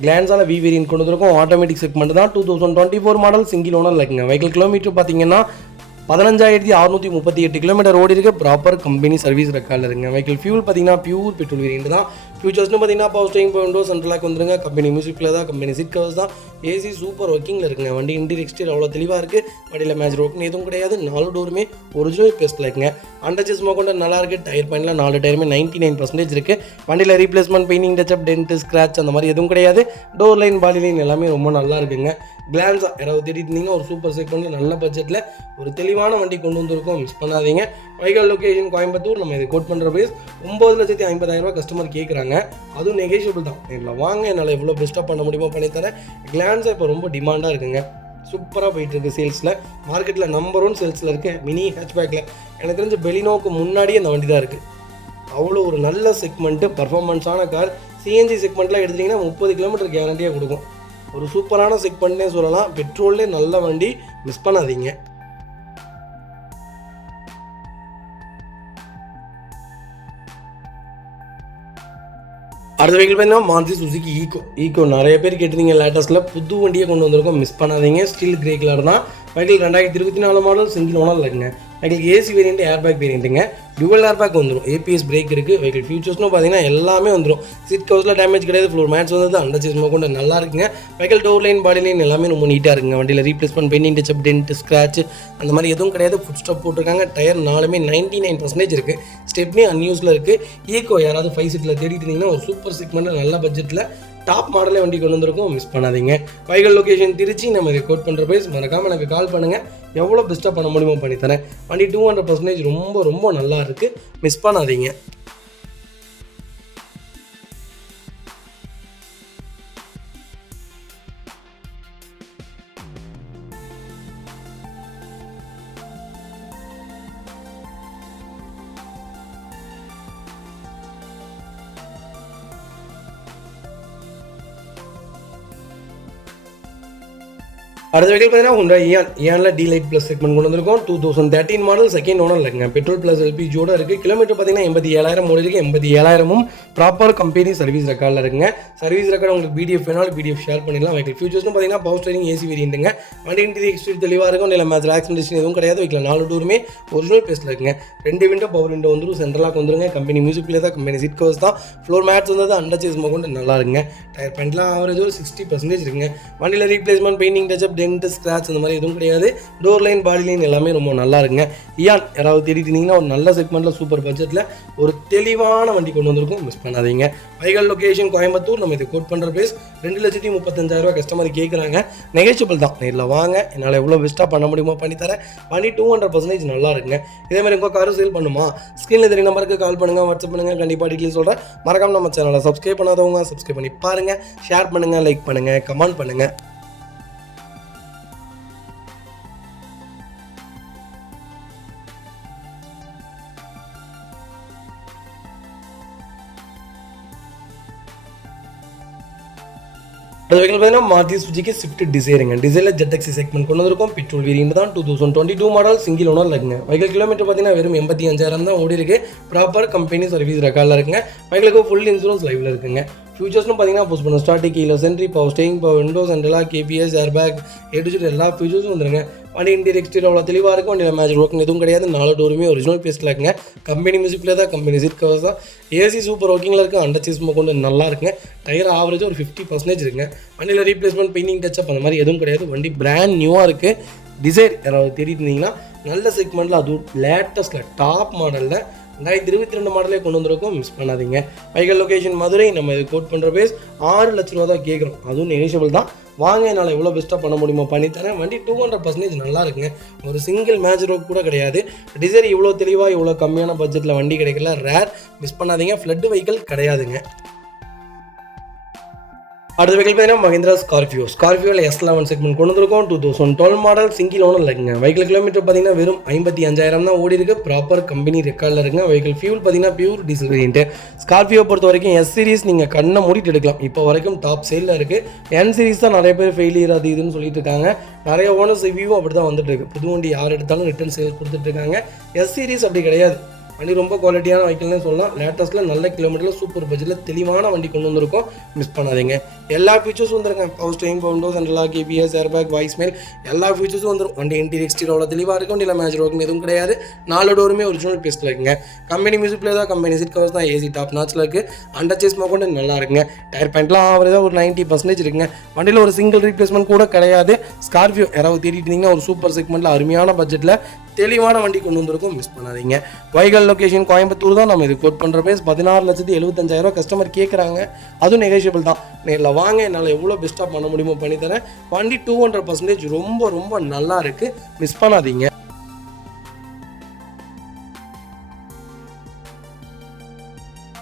கிளான்ஸால் வி வேரியன்ட் கொண்டு வந்திருக்கும். ஆட்டோமேட்டிக் செக்மெண்ட் தான். 2024 மாடல், சிங்கிள் ஓனர் இருக்குங்க. வெஹிக்கிள் கிலோமீட்டர் பார்த்தீங்கன்னா 15,638 கிலோமீட்டர் ஓடி இருக்குது. ப்ராப்பர் கம்பெனி சர்வீஸ் ரெக்கார்டில் இருக்குங்க. வெஹிக்கிள் ஃபியூல் பார்த்தீங்கன்னா பியூர் பெட்ரோல் வேரியன்ட் தான். ஃபியூச்சர்ஸ்னு பார்த்தீங்கன்னா power steering, window, central lock வந்துருங்க. கம்பெனி மியூசிக்கில் தான், கம்பெனி சீட் கவர்ஸ் தான். ஏசி சூப்பர் ஒர்க்கிங்கில் இருக்குங்க. வண்டி இன்டீரியர் எக்ஸ்டீரியர் அவ்வளோ தெளிவாக இருக்குது. வண்டியில் மேஜர் ஒர்க்னு எதுவும் கிடையாது. 4 டோருமே ஒரிஜினல் பெஸ்ட்டில் இருக்குங்க. அண்டர்ச்சஸ் கொண்டு நல்லா இருக்குது. டயர் பாயிண்டில் 4 டயருமே 99% இருக்குது. வண்டியில் replacement, painting, touch-up, dent, scratch அந்த மாதிரி எதுவும் கிடையாது. டோர் லைன், பாடி லைன் எல்லாமே ரொம்ப நல்லா இருக்குங்க. கிளான்ஸா யாராவது தேடிட்டு இருந்தீங்கன்னா ஒரு சூப்பர் செக்மெண்ட்டில் நல்ல பட்ஜெட்டில் ஒரு தெளிவான வண்டி கொண்டு வந்திருக்கோம், மிஸ் பண்ணாதீங்க. வைகல் லொக்கேஷன் கோயம்புத்தூர். நம்ம இதை கோட் பண்ணுற ப்ரைஸ் 9,50,000 கஸ்டமர் கேட்குறாங்க. அதுவும் நெகோஷியபிள் தான். இதில் வாங்க, என்னால் எவ்வளோ பெஸ்ட்டாக பண்ண முடியுமோ பண்ணித்தரேன். கிளான்ஸா இப்போ ரொம்ப டிமாண்டாக இருக்குங்க. சூப்பராக போயிட்டுருக்கு சேல்ஸில். மார்க்கெட்டில் நம்பர் 1 சேல்ஸில் இருக்குது. மினி ஹேட்ச்பேக்கில் எனக்கு தெரிஞ்ச பெலினோக்கு முன்னாடியே அந்த வண்டி தான் இருக்குது. அவ்வளோ ஒரு நல்ல செக்மெண்ட்டு, பர்ஃபார்மன்ஸான கார். சிஎன்ஜி செக்மெண்ட்லாம் எடுத்திங்கன்னா 30 கிலோமீட்டர் கேரண்டியாக கொடுக்கும். ஒரு சூப்பரான செக்மெண்ட்னே சொல்லலாம். பெட்ரோல்லே நல்ல வண்டி, மிஸ் பண்ணாதீங்க. அடுத்த வெஹிக்கிள் பார்த்தீங்கன்னா மாருதி சுசுகி ஈக்கோ நிறைய பேர் கேட்டிருந்தீங்க. லேட்டஸ்ட்டில் புது வண்டியை கொண்டு வந்திருக்கோம், மிஸ் பண்ணாதீங்க. ஸ்டீல் கிரே கலர் தான். வெஹிக்கிள் 2024 மாடல், சிங்கிள் ஓனர் இருக்குங்க. வெஹிக்கிள் ஏசி வேரியண்ட், ஏர்பேக் வேரியண்ட்டுங்க. டுவல் ஏர்பேக் வந்துடும். ஏபிஎஸ் பிரேக் இருக்குது. வெஹிக்கிள் ஃபீச்சர்ஸ்னு பார்த்தீங்கன்னா எல்லாமே வந்துடும். சீட் கவர்ஸில் டேமேஜ் கிடையாது. ஃப்ளோர் மேட்ச் வந்து அண்டர்ச்சேஸ் கொண்டு நல்லா இருக்குங்க. Vehicle door line, body line எல்லாமே ரொம்ப நீட்டாக இருக்குங்க. வண்டியில் replacement, painting, touch-up, dent, scratch அந்த மாதிரி எதுவும் கிடையாது. ஃபுட் ஸ்டாப் போட்டிருக்காங்க. டயர் 4மே 99% இருக்குது. ஸ்டெப்னி அன்யூஸில் இருக்குது. ஈக்கோ யாராவது 5 சீட்டில் தேடிட்டு இருந்தீங்கன்னா ஒரு சூப்பர் செக்மெண்ட்டில் நல்ல பட்ஜெட்டில் டாப் மாடலே வண்டி கொண்டு வந்திருக்கோம், மிஸ் பண்ணாதீங்க. வைகல் லொக்கேஷன் திருச்சி. நம்ம இதை கோட் பண்ணுற ப்ரைஸ் மறக்காமல் எனக்கு கால் பண்ணுங்கள், எவ்வளோ பெஸ்ட்டாக பண்ண முடியுமோ பண்ணித்தரேன். வண்டி 200% ரொம்ப ரொம்ப நல்லா இருக்குது, மிஸ் பண்ணாதீங்க. அடுத்த வெஹிக்கிள் பார்த்தீங்கன்னா ஹுண்டாய் இயானில் டீலைட் ப்ளஸ் செக்மெண்ட் கொண்டு வந்திருக்கோம். 2013 மாடல், செகண்ட் ஓனர் இருக்குங்க. பெட்ரோல் ப்ளஸ் எல்பிஜியோட இருக்குது. கிலோமீட்டர் பார்த்தீங்கன்னா 87,000 ஓடி இருக்குது. 87,000ம் ப்ராப்பர் கம்பெனி சர்வீஸ் ரெக்கார்டில் இருக்குங்க. சர்வீஸ் ரெக்கார்டு உங்களுக்கு பிடிஎஃப் வேணாலும் பிடிஎஃப் ஷேர் பண்ணிடலாம். வெஹிக்கிள் ஃபியூச்சர்ஸ்னு பார்த்தீங்கன்னா பவர் ஸ்டீரிங், ஏசி வேரியண்ட்டுங்க. வண்டி இன்டீரியர் எக்ஸ்டீரியர் தெளிவாக இருக்கும். இல்லை மேட்ச் ஆக்சிடென்ட் எதுவும் கிடையாது. வெஹிக்கிள் 4 டோருமே ஒரிஜினல் பேஸில் இருக்குங்க. 2 விண்டோ பவர் விண்டோ வந்துடும். சென்ட்ரலாக வந்துருங்க. கம்பெனி மியூசிக்கில் தான், கம்பெனி சீட் கவர்ஸ் தான். ஃப்ளோர் மேட்ச் வந்து அண்டர்ச்சேஸ் கொண்டு நல்லா இருக்குங்க. டயர் பாயிண்ட்லாம் ஆவரேஜ் ஒரு 60% இருக்குங்க. வண்டியில் replacement, painting, touch-up, dent, scratch அந்த மாதிரி எதுவும் கிடையாது. டோர் லைன், பாடி லைன் எல்லாமே ரொம்ப நல்லா இருக்குங்க. இயான் யாராவது தேடிட்டு இருந்தீங்கன்னா ஒரு நல்ல செக்மெண்ட்டில் சூப்பர் பட்ஜெட்டில் ஒரு தெளிவான வண்டி கொண்டு வந்திருக்கும், மிஸ் பண்ணாதீங்க. வைகல் லொக்கேஷன் கோயம்புத்தூர். நம்ம இதை கோட் பண்ணுற ப்ரைஸ் 2,35,000 கஸ்டமர் கேட்குறாங்க. நெகோஷியபிள் தான். நேரில் வாங்க, என்னால் எவ்வளோ பெஸ்ட்டாக பண்ண முடியுமோ பண்ணித்தரேன். வண்டி 200% நல்லா இருக்குங்க. இதேமாதிரி உங்கள் காரும் சேல் பண்ணுமா, ஸ்க்ரீனில் 3 நம்பருக்கு கால் பண்ணுங்கள், வாட்ஸ்அப் பண்ணுங்கள், கண்டிப்பாக டீட்டெயில் சொல்கிறேன். மறக்காமல் நம்ம சேனலை சப்ஸ்கிரைப் பண்ணாதவங்க சப்ஸ்கிரைப் பண்ணி பாருங்கள், ஷேர் பண்ணுங்கள், லைக் பண்ணுங்கள், கமெண்ட் பண்ணுங்கள். அது வெஹிக்கிள் பார்த்தீங்கன்னா மாருதி சுசுகி ஸ்விஃப்ட் டிசைருங்க. டிசைரில் ZX செக்மெண்ட் கொண்டு வந்திருக்கோம். பெட்ரோல் வேரியண்ட் தான். 2022 மாடல், சிங்கிள் ஓனர் இருக்குங்க. வெஹிக்கிள் கிலோமீட்டர் பார்த்தீங்கன்னா வெறும் 85,000 தான் ஓடி இருக்கு. ப்ராப்பர் கம்பெனி சர்வீஸ் ரெக்கார்டில் இருக்குங்க. வெஹிக்கிளுக்கு ஃபுல் இன்சூரன்ஸ் லைவில் இருக்குங்க. ஃபியூச்சர்ஸ்னு பார்த்தீங்கன்னா போஸ்ட் பண்ண ஸ்டார்டிங் கீழே sentry power staying power windows and எல்லாம் கேபிஎஸ் ஏர்பேக் ஏடிஜிட் எல்லா ஃபியூச்சர்ஸும் வந்துருங்க. வண்டி இன்டீரியர் எக்ஸ்டீரியர் அவ்வளோ தெளிவாக இருக்கும். வண்டியில் மேஜிக் ஒர்க் எதுவும் கிடையாது. 4 டோருமே ஒரிஜினல் பேஸ்ட்டில் இருக்குங்க. கம்பெனி மியூசிக்கில் தான், கம்பெனி சீட் கவர்ஸ் தான். ஏசி சூப்பர் ஒர்க்கிங்கில் இருக்குது. அண்டர் சீஸ் கொண்டு நல்லா இருக்குங்க. டயர் ஆவரேஜ் ஒரு 50% இருக்குங்க. வண்டியில் ரீப்ளேஸ்மெண்ட் பெயிண்டிங் டச்சப் அந்த மாதிரி எதுவும் கிடையாது. வண்டி பிராண்ட் நியூவாக இருக்குது. டிசைர் யாராவது தேடிட்டு இருந்தீங்கன்னா நல்ல செக்மெண்ட்டில் அதுவும் லேட்டஸ்ட்டில் டாப் மாடலில் 2022 மாடலே கொண்டு வந்திருக்கோம். மிஸ் பண்ணாதீங்க. வைகல் லொகேஷன் மதுரை. நம்ம இது கோட் பண்ணுற பேஸ் 6 லட்ச ரூபா தான் கேட்குறோம். அதுவும் நெகோஷியபிள் தான். வாங்க, என்னால் எவ்வளோ பெஸ்ட்டாக பண்ண முடியுமோ பண்ணித்தரேன். வண்டி 200% நல்லா இருக்குங்க. ஒரு சிங்கிள் மேட்ச் ரோக் கூட கிடையாது. டிசைர் இவ்வளோ தெளிவாக இவ்வளோ கம்மியான பட்ஜெட்டில் வண்டி கிடைக்கல. ரேர். மிஸ் பண்ணாதீங்க. ஃப்ளட் வெஹிக்கிள் கிடையாதுங்க. அடுத்த வெஹிக்கிள் பார்த்தீங்கன்னா மஹிந்திரா ஸ்கார்பியோவில் S11 செக்மெண்ட் கொண்டு வந்திருக்கோம். 2012 மாடல் சிங்கிள் ஓனர் இருக்குங்க. வெஹிக்கிள் கிலோமீட்டர் பார்த்தீங்கன்னா வெறும் 55,000 தான் ஓடி இருக்கு. ப்ராப்பர் கம்பெனி ரெக்கார்டில் இருக்குங்க. வெஹிக்கிள் ஃபியூல் பார்த்தீங்கன்னா பியூர் டீசல் வேரியன்ட். ஸ்கார்பியோ பொறுத்த வரைக்கும் S சீரிஸ் நீங்கள் கண்ணை மூடிட்டு எடுக்கலாம். இப்போ வரைக்கும் டாப் சேலில் இருக்குது. N சீரிஸ் தான் நிறைய பேர் ஃபெயிலியர் அது இதுன்னு சொல்லிட்டு இருக்காங்க. நிறைய ஓனர்ஸ் ரிவ்யூவும் அப்படி தான் வந்துட்டு இருக்கு. புது வண்டி யார் எடுத்தாலும் ரிட்டர்ன் சேல்ஸ் கொடுத்துட்டு இருக்காங்க. S சீரிஸ் அப்படி கிடையாது. வண்டி ரொம்ப குவாலிட்டியான வெஹிக்கிள்னு சொல்லலாம். லேட்டஸ்ட்டில் நல்ல கிலோமீட்டரில் சூப்பர் பட்ஜெட்டில் தெளிவான வண்டி கொண்டு வந்திருக்கோம். மிஸ் பண்ணாதீங்க. எல்லா ஃபீச்சர்ஸும் வந்துருங்க. பவர் ஸ்டேரிங், விண்டோஸ் அண்ட் எல்லாம் கேபிஎஸ் ஏர்பேக் வாய்ஸ் மேல் எல்லா ஃபீச்சர்ஸும் வந்துடும். வண்டி இன்டீரியர் எக்ஸ்டீரியர் அவ்வளோ தெளிவாக இருக்கும். வண்டியில் மேஜர் ஒர்க் எதுவும் கிடையாது. 4 டோருமே ஒரிஜினல் பேஸ்ட்டில் இருக்குங்க. கம்பெனி மியூசிக் பிளேயர் தான், கம்பெனி சீட் கவர்ஸ் தான், ஏசி டாப் நாச்சில் இருக்குது. அண்டர் சேஸ் கொண்டு நல்லா இருக்குங்க. டயர் பாயிண்ட்லாம் ஆவரேஜாக ஒரு 90% இருக்குங்க. வண்டியில் ஒரு சிங்கிள் ரீப்ளேஸ்மெண்ட் கூட கிடையாது. ஸ்கார்பியோ யாராவது தேடிட்டு இருந்தீங்கன்னா ஒரு சூப்பர் செக்மெண்ட்டில் அருமையான பட்ஜெட்டில் தெளிவான வண்டி கொண்டு வந்திருக்கும். மிஸ் பண்ணாதீங்க. வைகல் லொகேஷன் கோயம்புத்தூர் தான். நம்ம இது கோட் பண்ணுற பேஸ் 16,75,000 கஸ்டமர் கேட்குறாங்க. அதுவும் நெகோஷியபிள் தான். நேரில் வாங்க, என்னால் எவ்வளோ பெஸ்ட்டாக பண்ண முடியுமோ பண்ணித்தரேன். வண்டி 200% ரொம்ப ரொம்ப நல்லா இருக்குது. மிஸ் பண்ணாதீங்க.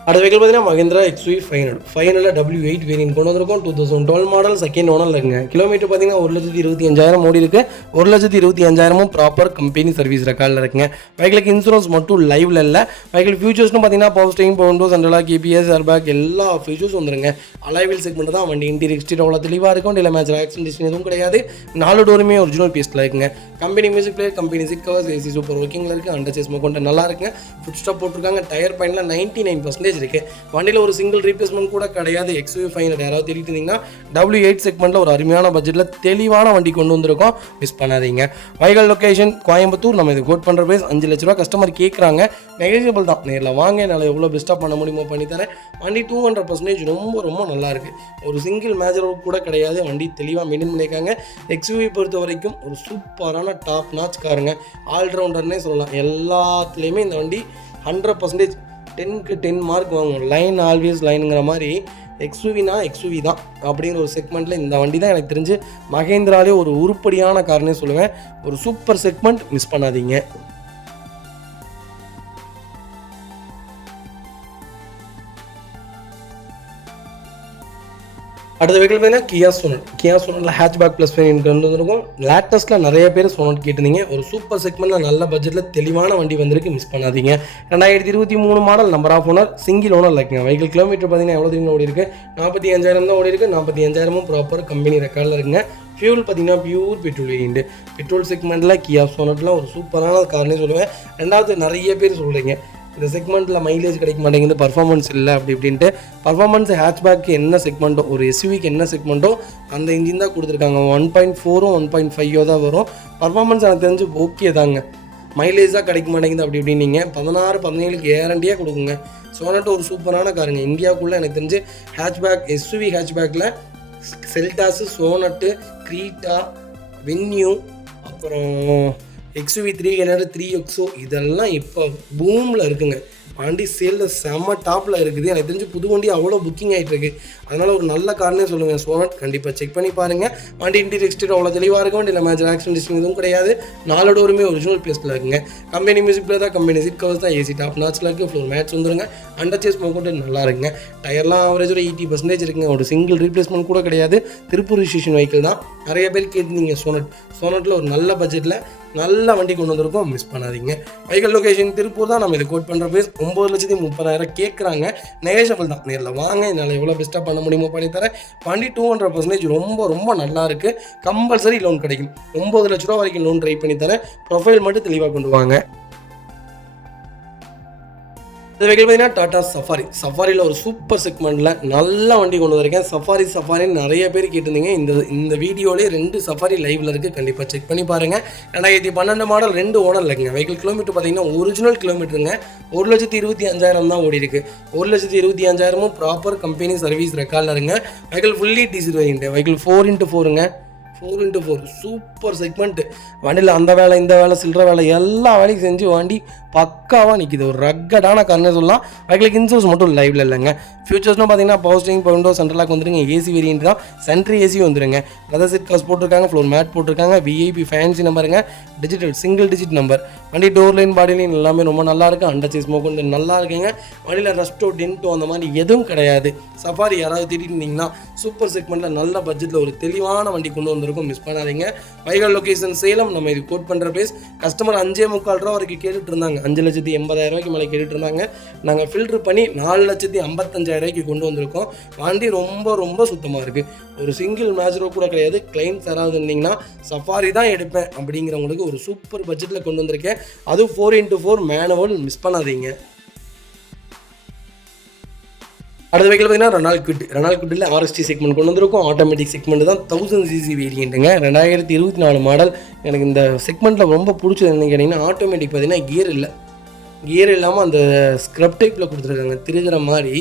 அடுத்த வெஹிக்கிள் பார்த்தீங்கன்னா மஹிந்திரா XUV 500 W8 வேரியன்ட் கொண்டு வந்திருக்கோம். 2012 மாடல் செகண்ட் ஓனரில் இருக்குங்க. கிலோமீட்டர் பார்த்தீங்கன்னா 1,25,000 ஓடி இருக்குது. 1,25,000 ப்ராப்பர் கம்பெனி சர்வீஸ் ரெக்கார்டில் இருக்குங்க. வெஹிக்கிளுக்கு இன்சூரன்ஸ் மட்டும் லைவ்ல இல்லை. வெஹிக்கிள் ஃபியூச்சர்ஸ்னு பார்த்தீங்கன்னா பவர் ஸ்டேரிங், விண்டோஸ் அண்ட் எல்லாம் கேபிஎஸ் ஏர்பேக் எல்லா ஃபீச்சர்ஸும் வந்துருங்க. அலைவில் செக்மெண்ட் தான். வண்டி இன்டீரியர் எக்ஸ்டீரியர் அவ்வளோ தெளிவாக இருக்கும். இல்லை மேட்ச் ஆக்சிடென்ட் எதுவும் கிடையாது. 4 டோருமே ஒரிஜினல் பீஸில் இருக்குங்க. Company music player, company seat covers, AC super ஒர்க்கிங்கில் இருக்குது. அண்டர் சேஸ் கொண்டு நல்லா இருக்குங்க. ஃபுட் ஸ்டாப் போட்டிருக்காங்க. டயர் பாயிண்ட்ல 99% இருக்கு. வண்டியில் ஒரு சிங்கிள் ரீப்ளேஸ்மெண்ட் கூட கிடையாது. XUV 500 யாராவது தேடிட்டு இருந்தீங்கன்னா W8 செக்மெண்ட்ல ஒரு அருமையான பட்ஜெட்டில் தெளிவான வண்டி கொண்டு வந்திருக்கோம். மிஸ் பண்ணாதீங்க. வைகல் லொகேஷன் கோயம்புத்தூர். நம்ம இது கோட் பண்ணுற பேஸ் 5 லட்ச ரூபா கஸ்டமர் கேட்குறாங்க. நெகோஷியபிள் தான். நேரில் வாங்க, என்னால் எவ்வளோ பெஸ்ட்டாக பண்ண முடியுமோ பண்ணித்தரேன். வண்டி 200% ரொம்ப ரொம்ப நல்லா இருக்குது. ஒரு சிங்கிள் மேஜர் கூட கிடையாது. வண்டி தெளிவாக மெயின்டைன் பண்ணியிருக்காங்க. XUV பொறுத்த வரைக்கும் ஒரு சூப்பரான டாப் நாச் காருங்க. ஆல்ரவுண்டர்னே சொல்லலாம். எல்லாத்துலேயுமே இந்த வண்டி 100% 10க்கு 10 மார்க் வாங்குவோம். லைன் ஆல்வேஸ் லைனுங்கிற மாதிரி XUVனா XUV தான் அப்படிங்கிற ஒரு செக்மெண்ட்டில் இந்த வண்டி தான் எனக்கு தெரிஞ்சு மஹேந்திராலே ஒரு உருப்படியான கார்னே சொல்லுவேன். ஒரு சூப்பர் செக்மெண்ட். மிஸ் பண்ணாதீங்க. அடுத்த வெஹிக்கிள் பார்த்தீங்கன்னா கியா சோனட் ஹேட்ச்பேக் ப்ளஸ் வேரியன்ட் கொண்டு வந்திருக்கும். லேட்டஸ்ட்டில் நிறைய பேர் சோனட் கேட்டிருந்தீங்க. ஒரு சூப்பர் செக்மெண்ட்டில் நல்ல பட்ஜெட்டில் தெளிவான வண்டி வந்திருக்கு. மிஸ் பண்ணாதீங்க. 2023 model number of owner single owner இருக்குங்க. வெஹிக்கிள் கிலோமீட்டர் பார்த்தீங்கன்னா எவ்வளோ தெரியுமா ஓடி இருக்குது? 45,000 தான் ஓடி இருக்குது. 45,000 ப்ராப்பர் கம்பெனி ரெக்கார்டில் இருக்குங்க. ஃபியூல் பார்த்தீங்கன்னா பியூர் பெட்ரோல் வேரியன்ட். பெட்ரோல் செக்மெண்ட்டில் கியா சோனட்லாம் ஒரு சூப்பரான கார்னே சொல்லுவேன். ரெண்டாவது நிறைய பேர் சொல்கிறீங்க இந்த செக்மெண்ட்டில் மைலேஜ் கிடைக்க மாட்டேங்குது, பர்ஃபார்மன்ஸ் இல்லை அப்படி இப்படின்ட்டு. பர்ஃபார்மன்ஸ் ஹேட்ச்பேக்கு என்ன செக்மெண்ட்டோ, ஒரு SUVக்கு என்ன செக்மெண்ட்டோ அந்த இன்ஜின் தான் கொடுத்துருக்காங்க. 1.4ம் 1.5 தான் வரும். பர்ஃபார்மன்ஸ் எனக்கு தெரிஞ்சு ஓகே தாங்க. மைலேஜ் தான் கிடைக்க மாட்டேங்குது அப்படி இப்படின்னீங்க. 16-17க்கு கேரண்டியாக கொடுக்குங்க. சோனட் ஒரு சூப்பரான காருங்க. இந்தியாவுக்குள்ளே எனக்கு தெரிஞ்சு ஹேட்ச்பேக் SUV ஹேட்ச்பேக்கில் செல்டாஸு, சோனட்டு, க்ரீட்டா, வென்யூ, அப்புறம் XUV 300, 3XO இதெல்லாம் இப்போ பூமில் இருக்குங்க. வண்டி சேலில் செம்ம டாப்பில் இருக்குது. எனக்கு தெரிஞ்சு புது வண்டி அவ்வளோ புக்கிங் ஆகிட்டு இருக்குது. அதனால் ஒரு நல்ல கார்னே சொல்லுங்கள் சோனட். கண்டிப்பாக செக் பண்ணி பாருங்கள். வண்டி இன்டீரியர் எக்ஸ்டீரியர் அவ்வளோ தெளிவாக இருக்கும். வண்டியில் மேஜர் ஆக்சிடென்ட் எதுவும் கிடையாது. 4 டோருமே ஒரிஜினல் பிளேஸில் இருக்குங்க. கம்பெனி மியூசிக் பிளேயர் தான், கம்பெனி சீட் கவர்ஸ் தான், ஏசி டாப் நாச்சில் இருக்குது. ஃப்ளோர் மேட்ச் வந்துருங்க. அண்டர் சேஸ் கொண்டு நல்லா இருக்குங்க. டயர்லாம் ஆவரேஜ் ஒரு 80% இருக்குங்க. ஒரு சிங்கிள் ரீப்ளேஸ்மெண்ட் கூட கிடையாது. திருப்பூர் ரிஜிஸ்ட்ரேஷன் வெஹிக்கிள் தான். நிறைய பேர் கேட்டிருந்தீங்க சோனட்டில் ஒரு நல்ல பட்ஜெட்டில் நல்ல வண்டி கொண்டு வந்திருக்கோம். மிஸ் பண்ணாதீங்க. வெஹிக்கிள் லொகேஷன் திருப்பூர் தான். நம்ம இது கோட் பண்ணுற பேஸ் 9,30,000 கேட்குறாங்க. நெகோஷியபிள் தான். நேரில் வாங்க, என்னால் எவ்வளோ பெஸ்ட்டாக பண்ண முடியுமோ பண்ணித்தரேன். வண்டி 200% ரொம்ப ரொம்ப நல்லா இருக்குது. கம்பல்சரி லோன் கிடைக்கும். 9 லட்ச ரூபா வரைக்கும் லோன் ட்ரை பண்ணி தரேன். ப்ரொஃபைல் மட்டும் தெளிவாக கொண்டு வாங்க. இந்த வெஹிக்கிள் பார்த்தீங்கன்னா டாடா சஃபாரியில் ஒரு சூப்பர் செக்மெண்ட்டில் நல்ல வண்டி கொண்டு வந்திருக்கேன். சஃபாரின்னு நிறைய பேர் கேட்டிருந்தீங்க. இந்த வீடியோலேயே 2 சஃபாரி லைவில் இருக்குது, கண்டிப்பாக செக் பண்ணி பாருங்கள். 2012 மாடல் 2 ஓனர் இல்லைங்க. வெஹிக்கிள் கிலோமீட்டர் பார்த்தீங்கன்னா ஒரிஜினல் கிலோமீட்டருங்க 1,25,500 தான் ஓடி இருக்குது. 1,25,500 ப்ராப்பர் கம்பெனி சர்வீஸ் ரெக்கார்டில் இருங்க. Vehicle fully diesel variant, vehicle 4x4ங்க. 4x4 super segment. வண்டியில் அந்த வேலை இந்த வேலை சில்லற வேலை எல்லா வேலையும் செஞ்சு வண்டி பக்காவாக நிற்கிது. ஒரு ரக்கடான கார்னே சொல்லலாம். வெஹிக்கிளுக்கு இன்சூரன்ஸ் மட்டும் லைவில் இல்லைங்க. ஃபியூச்சர்ஸ்னு பார்த்தீங்கன்னா power steering, window, central lock வந்துருங்க. ஏசி வேரியன்ட் தான், சென்ட்ரி ஏசி வந்துருங்க. லெதர் சீட் கவர்ஸ் போட்டிருக்காங்க, ஃப்ளோர் மேட் போட்டிருக்காங்க. விஐபி ஃபேன்சி நம்பருங்க, டிஜிட்டல் சிங்கிள் டிஜிட் நம்பர். வண்டி டோர் லைன், பாடி லைன் எல்லாமே ரொம்ப நல்லா இருக்குது. அண்டர் சைஸ் ஸ்மோக் வந்து நல்லா இருக்குங்க. வண்டியில் ரஸ்ட்டோ டென்ட்டோ அந்த மாதிரி எதுவும் கிடையாது. சஃபாரி யாராவது தேடிட்டு இருந்தீங்கன்னா சூப்பர் செக்மெண்ட்டில் நல்ல பட்ஜெட்டில் ஒரு தெளிவான வண்டி கொண்டு வந்திருக்கும், மிஸ் பண்ணாதீங்க. Vehicle location Salem. நம்ம இது கோட் பண்ணுற பிளேஸ். கஸ்டமர் 5,45,000 ரூபா வரைக்கும் கேட்டுட்டு இருந்தாங்க. 5,80,000 மேலே கேட்டுட்டு இருந்தாங்க. நாங்கள் ஃபில்ட்ரு பண்ணி 4,55,000 கொண்டு வந்திருக்கோம். வண்டி ரொம்ப ரொம்ப சுத்தமாக இருக்குது. ஒரு சிங்கிள் மேஜரோ கூட கிடையாது. கிளைண்ட்ஸ் யாராவது இருந்தீங்கன்னா சஃபாரி தான் எடுப்பேன் அப்படிங்கிறவங்களுக்கு ஒரு சூப்பர் பட்ஜெட்டில் கொண்டு வந்திருக்கேன். அதுவும் 4x4 மேனுவல், மிஸ் பண்ணாதீங்க. அடுத்த வெஹிக்கிள் பார்த்தீங்கன்னா ரெனால்ட் குவிட்டில் ஆர்எஸ்டி செக்மெண்ட் கொண்டு வந்திருக்கும். ஆட்டோமேட்டிக் செக்மெண்ட் தான், 1000cc வேரியண்ட்டுங்க. 2024 மாடல். எனக்கு இந்த செக்மெண்ட்டில் ரொம்ப பிடிச்சது என்னன்னு கேட்டிங்கன்னா, ஆட்டோமேட்டிக் பார்த்தீங்கன்னா கியர் இல்லாமல் அந்த ஸ்க்ரப் டைப்பில் கொடுத்துருக்காங்க, திருகிற மாதிரி.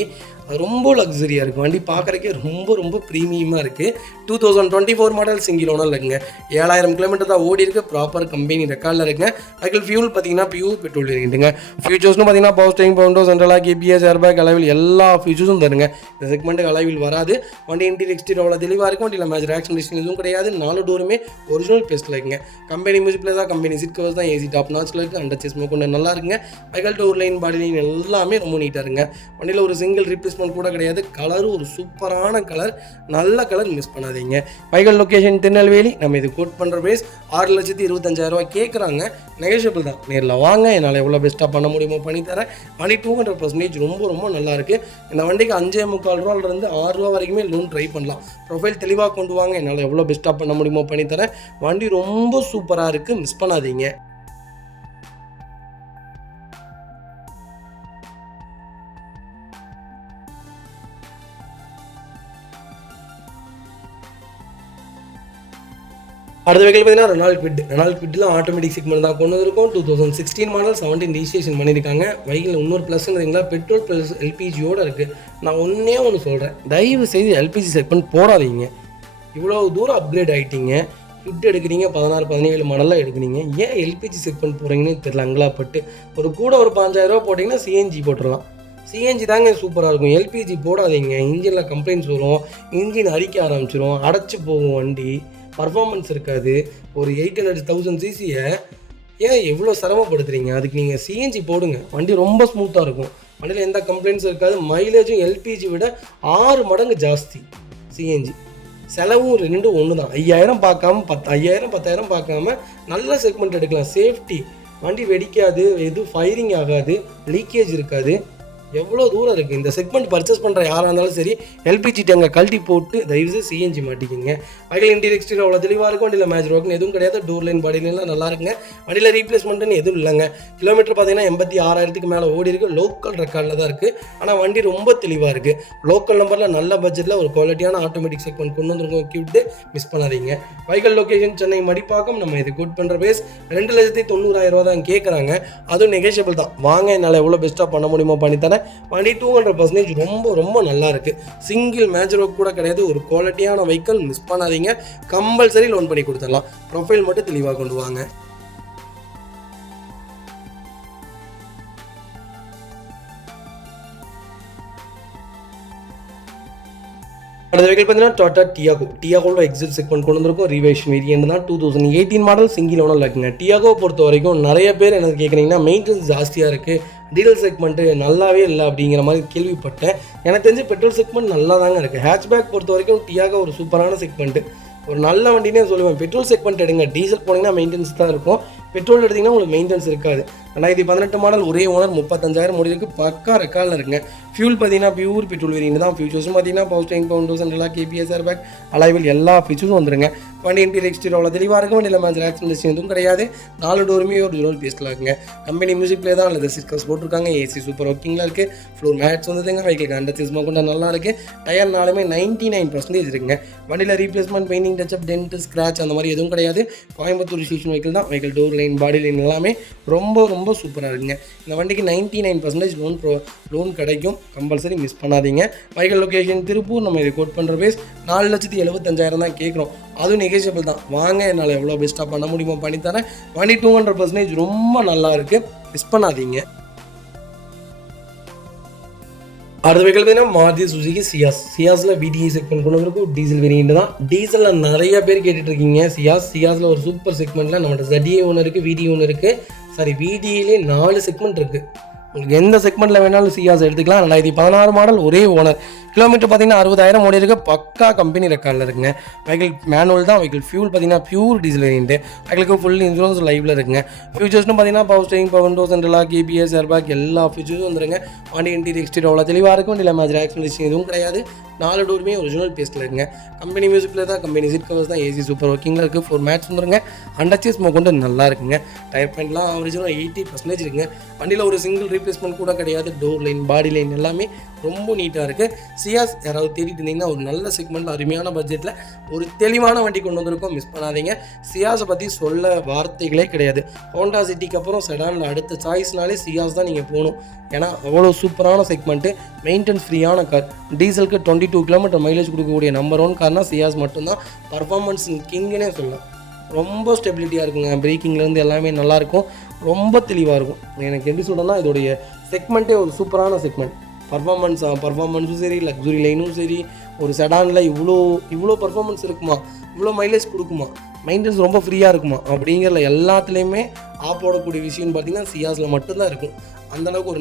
அது ரொம்ப லக்ஸரியாக இருக்குது. வண்டி பார்க்குறக்கே ரொம்ப ரொம்ப ப்ரீமியமாக இருக்குது. 2024 மாடல் சிங்கிள் ஓனர் இருக்குங்க. 7000 கிலோமீட்டர் தான் ஓடி இருக்குது. ப்ராப்பர் கம்பெனி ரெக்கார்டில் இருக்குங்க. வெஹிக்கிள் ஃபியூல் பார்த்தீங்கன்னா பியூர் பெட்ரோல் வேரியண்ட்டுங்க. ஃபியூச்சர்ஸ்னு பார்த்தீங்கன்னா power steering, window, central lock, ABS, airbag, alloy wheel எல்லா ஃபியூச்சர்ஸும் தருங்க. இந்த செக்மெண்ட்டுக்கு அலைவில் வராது. வண்டி இன்டீரியர் எக்ஸ்டீரியர் அவ்வளோ தெளிவாக இருக்கும். வண்டியில் மேஜர் ஆக்சிடென்ட் எதுவும் கிடையாது. 4 டோருமே ஒரிஜினல் பெஸ்ட்டில் இருக்குங்க. கம்பெனி மியூசிக்கில் தான், கம்பெனி சீட் கவர்ஸ் தான், ஏசி டாப் நாச்சில் இருக்குது. அண்டர் சைஸ் ஸ்மோக் கொண்டு நல்லா இருக்குங்க. Vehicle door line, body line எல்லாமே ரொம்ப நீட்டாக இருக்குங்க. வண்டியில் ஒரு சிங்கிள் ரீப்ளேஸ்மெண்ட் கூட கிடையாது. கலரும் ஒரு சூப்பரான கலர், நல்ல கலர், மிஸ் பண்ணாதீங்க. Vehicle location Tirunelveli. நம்ம இது கோட் பண்ணுற பிரைஸ் 6,25,000 கேட்குறாங்க. நெகோஷியபிள் தான். நேரில் வாங்க, என்னால் எவ்வளோ பெஸ்ட்டாக பண்ண முடியுமோ பண்ணித்தரேன். வண்டி 200% ரொம்ப ரொம்ப நல்லா இருக்குது. இந்த வண்டிக்கு 5,45,000 6 வரைக்குமே லோன் ட்ரை பண்ணலாம். ப்ரொஃபைல் தெளிவாக கொண்டு வாங்க, என்னால் எவ்வளோ பெஸ்ட்டாக பண்ண முடியுமோ பண்ணித்தரேன். வண்டி ரொம்ப சூப்பராக இருக்குது, மிஸ் பண்ணாதீங்க. அடுத்த வெஹிக்கிள் பார்த்தீங்கன்னா ரெனால்ட் குவிட்டில் ஆட்டோமேட்டிக் செக்மெண்ட் தான் கொண்டு வந்திருக்கோம். 2016 மாடல் 17 ரிஜிஸ்ட்ரேஷன் பண்ணியிருக்காங்க. வெஹிக்கிள் இன்னொரு ப்ளஸ்ங்கிறீங்களா, பெட்ரோல் ப்ளஸ் எல்பிஜியோடு இருக்குது. நான் ஒன்று சொல்கிறேன், தயவு செய்து எல்பிஜி செக்மெண்ட் போடாதீங்க. இவ்வளோ தூரம் அப்கிரேட் ஆகிட்டீங்க. ஃபிட் எடுக்கிறீங்க, 16, 17 மாடலாக எடுக்கிறீங்க. ஏன் எல்பிஜி செக்மெண்ட் போகிறீங்கன்னு தெரியல. அங்கலாப்பட்டு ஒரு 5,000 ரூபா போட்டிங்கன்னா சிஎன்ஜி போட்டுடலாம். சிஎன்ஜி தாங்க சூப்பராக இருக்கும். எல்பிஜி போடாதீங்க. இன்ஜினில் கம்ப்ளைண்ட்ஸ் வரும், இன்ஜின் அடிக்க ஆரம்பிச்சிடும், அடைச்சி போகும் வண்டி, பர்ஃபார்மன்ஸ் இருக்காது. ஒரு 800,000cc ஏன் எவ்வளோ சிரமப்படுத்துறீங்க? அதுக்கு நீங்கள் சிஎன்ஜி போடுங்க, வண்டி ரொம்ப ஸ்மூத்தாக இருக்கும். வண்டியில் எந்த கம்ப்ளைண்ட்ஸும் இருக்காது. மைலேஜும் எல்பிஜி விட 6 மடங்கு ஜாஸ்தி. சிஎன்ஜி செலவும் 2 ஒன்று தான். 5,000 பார்க்காம 10,000 பார்க்காம நல்ல செக்மெண்ட் எடுக்கலாம். சேஃப்டி, வண்டி வெடிக்காது, எதுவும் ஃபயரிங் ஆகாது, லீக்கேஜ் இருக்காது. எவ்வளோ தூரம் இருக்குது. இந்த செக்மெண்ட் பர்ச்சேஸ் பண்ணுற யாராக இருந்தாலும் சரி, எல்பிஜி டேங்கை கழட்டி போட்டு தயவுசெய்து சிஎன்ஜி மாட்டிக்கிங்க. வெஹிக்கிள் இன்டீரியர் எக்ஸ்டீரியர் அவ்வளோ தெளிவாக இருக்கும். வண்டியில் மேஜர் ஒர்க்னு எதுவும் கிடையாது. டோர் லைன், பாடி லைன்லாம் நல்லா இருக்குங்க. வண்டியில் ரீப்ளேஸ்மெண்ட்டுன்னு எதுவும் இல்லைங்க. கிலோமீட்டர் பார்த்தீங்கன்னா 86,000 மேலே ஓடி இருக்குது. லோக்கல் ரெக்கார்டில் தான் இருக்குது. ஆனால் வண்டி ரொம்ப தெளிவாக இருக்குது. லோக்கல் நம்பரில் நல்ல பட்ஜெட்டில் ஒரு குவாலிட்டியான ஆட்டோமேட்டிக் செக்மெண்ட் கொண்டு வந்துருக்கோம். கியூட்டு, மிஸ் பண்ணாதீங்க. Vehicle location Chennai Madipakkam. நம்ம இது கோட் பண்ணுற பேஸ் 2,90,000 தான் கேட்குறாங்க. அதுவும் நெகோஷியபிள் தான். வாங்க, என்னால் எவ்வளோ பெஸ்ட்டாக பண்ண முடியுமோ பண்ணித்தரேன். வண்டி 200% ரொம்ப ரொம்ப நல்லா இருக்குது. சிங்கிள் மேஜர் ஒர்க் கூட கிடையாது. ஒரு குவாலிட்டியான வெஹிக்கிள், மிஸ் பண்ணாதீங்க. கம்பல்சரி லோன் பண்ணி கொடுத்துடலாம். ப்ரொஃபைல் மட்டும் தெளிவாக கொண்டு வாங்க. அடுத்த வெஹிக்கிள் பார்த்தீங்கன்னா டாடா டியாகோட எக்ஸிட் செக்மெண்ட் கொண்டு வந்திருக்கும். ரிவைஷன் வேரியன்ட் தான். 2018 மாடல் சிங்கிள் ஓனர் இருக்குங்க. டியாகோ பொறுத்த வரைக்கும் நிறைய பேர் எனக்கு கேட்குறீங்கன்னா மெயின்டெனன்ஸ் ஜாஸ்தியாக இருக்குது, டீசல் செக்மெண்ட்டு நல்லாவே இல்லை அப்படிங்கிற மாதிரி கேள்விப்பட்டேன். எனக்கு தெரிஞ்சு பெட்ரோல் செக்மெண்ட் நல்லா தாங்க இருக்குது. ஹேட்ச்பேக் பொறுத்த வரைக்கும் டியாகோ ஒரு சூப்பரான செக்மெண்ட்டு, ஒரு நல்ல வண்டினே சொல்லுவேன். பெட்ரோல் செக்மெண்ட் எடுங்க. டீசல் போனீங்கன்னா மெயின்டெனன்ஸ் தான் இருக்கும். பெட்ரோல் எடுத்திங்கன்னா உங்களுக்கு மெயின்டெனன்ஸ் இருக்காது. 2018 மாடல் ஒரே ஓனர் 35,000 ஓடி இருக்குது. பக்கா ரெக்கார்டில் இருக்குங்க. ஃபியூல் பார்த்தீங்கன்னா பியூர் பெட்ரோல் வேரியன்ட் தான். ஃபியூச்சர்ஸும் பார்த்தீங்கன்னா பவர் ஸ்டீரிங், பவுண்டர்ஸ் அண்ட் கேபிஎஸ் ஏர் பேக், அலைவில் எல்லா ஃபீச்சர்ஸும் வந்துருங்க. வண்டி இன்டீரியர் எக்ஸ்டீரியர் அவ்வளோ தெளிவாக இருக்கும். வண்டியில் மேட்ச் ஆக்சிடென்ட் எதுவும் கிடையாது. 4 டோருமே ஒரு ஜோனல் பேஸ்ட்டில் இருக்குங்க. கம்பெனி மியூசிக்லேயே தான் லெதர் ஸ்டிக்கர்ஸ் போட்டிருக்காங்க. ஏசி சூப்பர் ஒர்க்கிங்கில் இருக்குது. ஃப்ளோர் மேட்ஸ் வந்துதுங்க. வெஹிக்கிள் அண்டர்சிஸ்மா கொண்டு நல்லா இருக்குது. டயர் நாலுமே 99% இருக்குங்க. வண்டியில் replacement, painting, touch-up, dent, scratch அந்த மாதிரி எதுவும் கிடையாது. கோயம்புத்தூர் ஸ்டேஷன் வெஹிக்கிள் தான். Vehicle door line, body line எல்லாமே ரொம்ப ரொம்ப சூப்பராக இருக்குங்க. இந்த வண்டிக்கு 99% லோன் கிடைக்கும். கம்பல்சரி மிஸ் பண்ணாதீங்க. Vehicle location Tiruppur. நம்ம இதை கோட் பண்ணுற பேஸ் 4,75,000 தான் கேட்குறோம். அதுவும் நெகோஷியபிள் தான். வாங்க, என்னால் எவ்வளோ பெஸ்ட்டாக பண்ண முடியுமோ பண்ணித்தரேன். வண்டி 200% ரொம்ப நல்லா இருக்குது. மிஸ் பண்ணாதீங்க. அடுத்த வெஹிக்கிள் பார்த்தீங்கன்னா மாருதி சுசுகி சியாஸில் VDI செக்மெண்ட் கொண்டு வந்திருக்கும். டீசல் வேரியன்ட் தான். டீசலில் நிறைய பேர் கேட்டுட்ருக்கீங்க. சியாஸில் ஒரு சூப்பர் செக்மெண்ட்டில் நம்மகிட்ட ZDA ஒன்று இருக்குது, VDI ஒன்று இருக்குது. சாரி, VDIலே 4 செக்மெண்ட் இருக்குது. உங்களுக்கு எந்த செக்மெண்ட்டில் வேணாலும் சியாஸ் எடுத்துக்கலாம். 2016 மாடல் ஒரே ஓனர். கிலோமீட்டர் பார்த்தீங்கன்னா 60,000 ஓடி இருக்குது. பக்கா கம்பெனி ரெக்கார்டில் இருக்குங்க. வெஹிக்கிள் மேனுவல் தான். வெஹிக்கிள் ஃபியூல் பார்த்தீங்கன்னா பியூர் டீசல் வேரியன்ட். வெஹிக்கிளுக்கு ஃபுல் இன்சூரன்ஸ் லைவில் இருக்குங்க. ஃபியூச்சர்ஸ்னு பார்த்தீங்கன்னா power steering, power windows and KPS air bag எல்லா ஃபீச்சர்ஸும் வந்துருங்க. வண்டி இன்டீரியர் எக்ஸ்டீரியர் அவ்வளோ தெளிவாக இருக்கும். வண்டியில் மேட்ச் ஆக்சிடென்ட் எதுவும் கிடையாது. 4 டோருமே ஒரிஜினல் பேஸ்ட்டில் இருக்குங்க. கம்பெனி மியூசிக்கில் தான். கம்பெனி சீட் கவர்ஸ் தான். ஏசி சூப்பர் ஒர்க்கிங்கில் இருக்குது. 4 மேட்ச் வந்துருங்க. அண்டர்சிஸ்மா கொண்டு நல்லா இருக்குங்க. டயர் பாயிண்ட்லாம் ஒரிஜினல் 80% இருக்குங்க. வண்டியில் ஒரு சிங்கிள் ரீப்ளேஸ்மெண்ட் கூட கிடையாது. டோர் லைன், பாடி லைன் எல்லாமே ரொம்ப நீட்டாக இருக்குது. சியாஸ் யாராவது தேடிட்டு இருந்தீங்கன்னா ஒரு நல்ல செக்மெண்ட்டில் அருமையான பட்ஜெட்டில் ஒரு தெளிவான வண்டி கொண்டு வந்திருக்கோம். மிஸ் பண்ணாதீங்க. சியாஸை பற்றி சொல்ல வார்த்தைகளே கிடையாது. ஹோண்டா சிட்டிக்கு அப்புறம் செடானில் அடுத்த சாய்ஸ்னாலே சியாஸ் தான் நீங்கள் போகணும். ஏன்னா அவ்வளோ சூப்பரான செக்மெண்ட்டு, மெயின்டெனன்ஸ் ஃப்ரீயான கார். டீசலுக்கு 22 கிலோமீட்டர் மைலேஜ் கொடுக்கக்கூடிய நம்பர் 1 கார்னால் சியாஸ் மட்டும்தான். பர்ஃபார்மன்ஸ் கிங்குன்னே சொல்லலாம். ரொம்ப ஸ்டெபிலிட்டியாக இருக்குங்க. பிரேக்கிங்லேருந்து எல்லாமே நல்லாயிருக்கும். ரொம்ப தெளிவாக இருக்கும். எனக்கு எப்படி சொல்கிறேன்னா, இதோடைய செக்மெண்ட்டே ஒரு சூப்பரான செக்மெண்ட். பர்ஃபார்மன்ஸும் சரி, லக்ஸுரி லைனும் சரி, ஒரு செடானில் இவ்வளோ பர்ஃபார்மன்ஸ் இருக்குமா, இவ்வளோ மைலேஜ் கொடுக்குமா, மெயின்டெனன்ஸ் ரொம்ப ஃப்ரீயாக இருக்குமா அப்படிங்கிற எல்லாத்துலேயுமே போடக்கூடிய விஷயம்னு பார்த்தீங்கன்னா சியாஸில் மட்டும்தான் இருக்கும். அந்தளவுக்கு ஒரு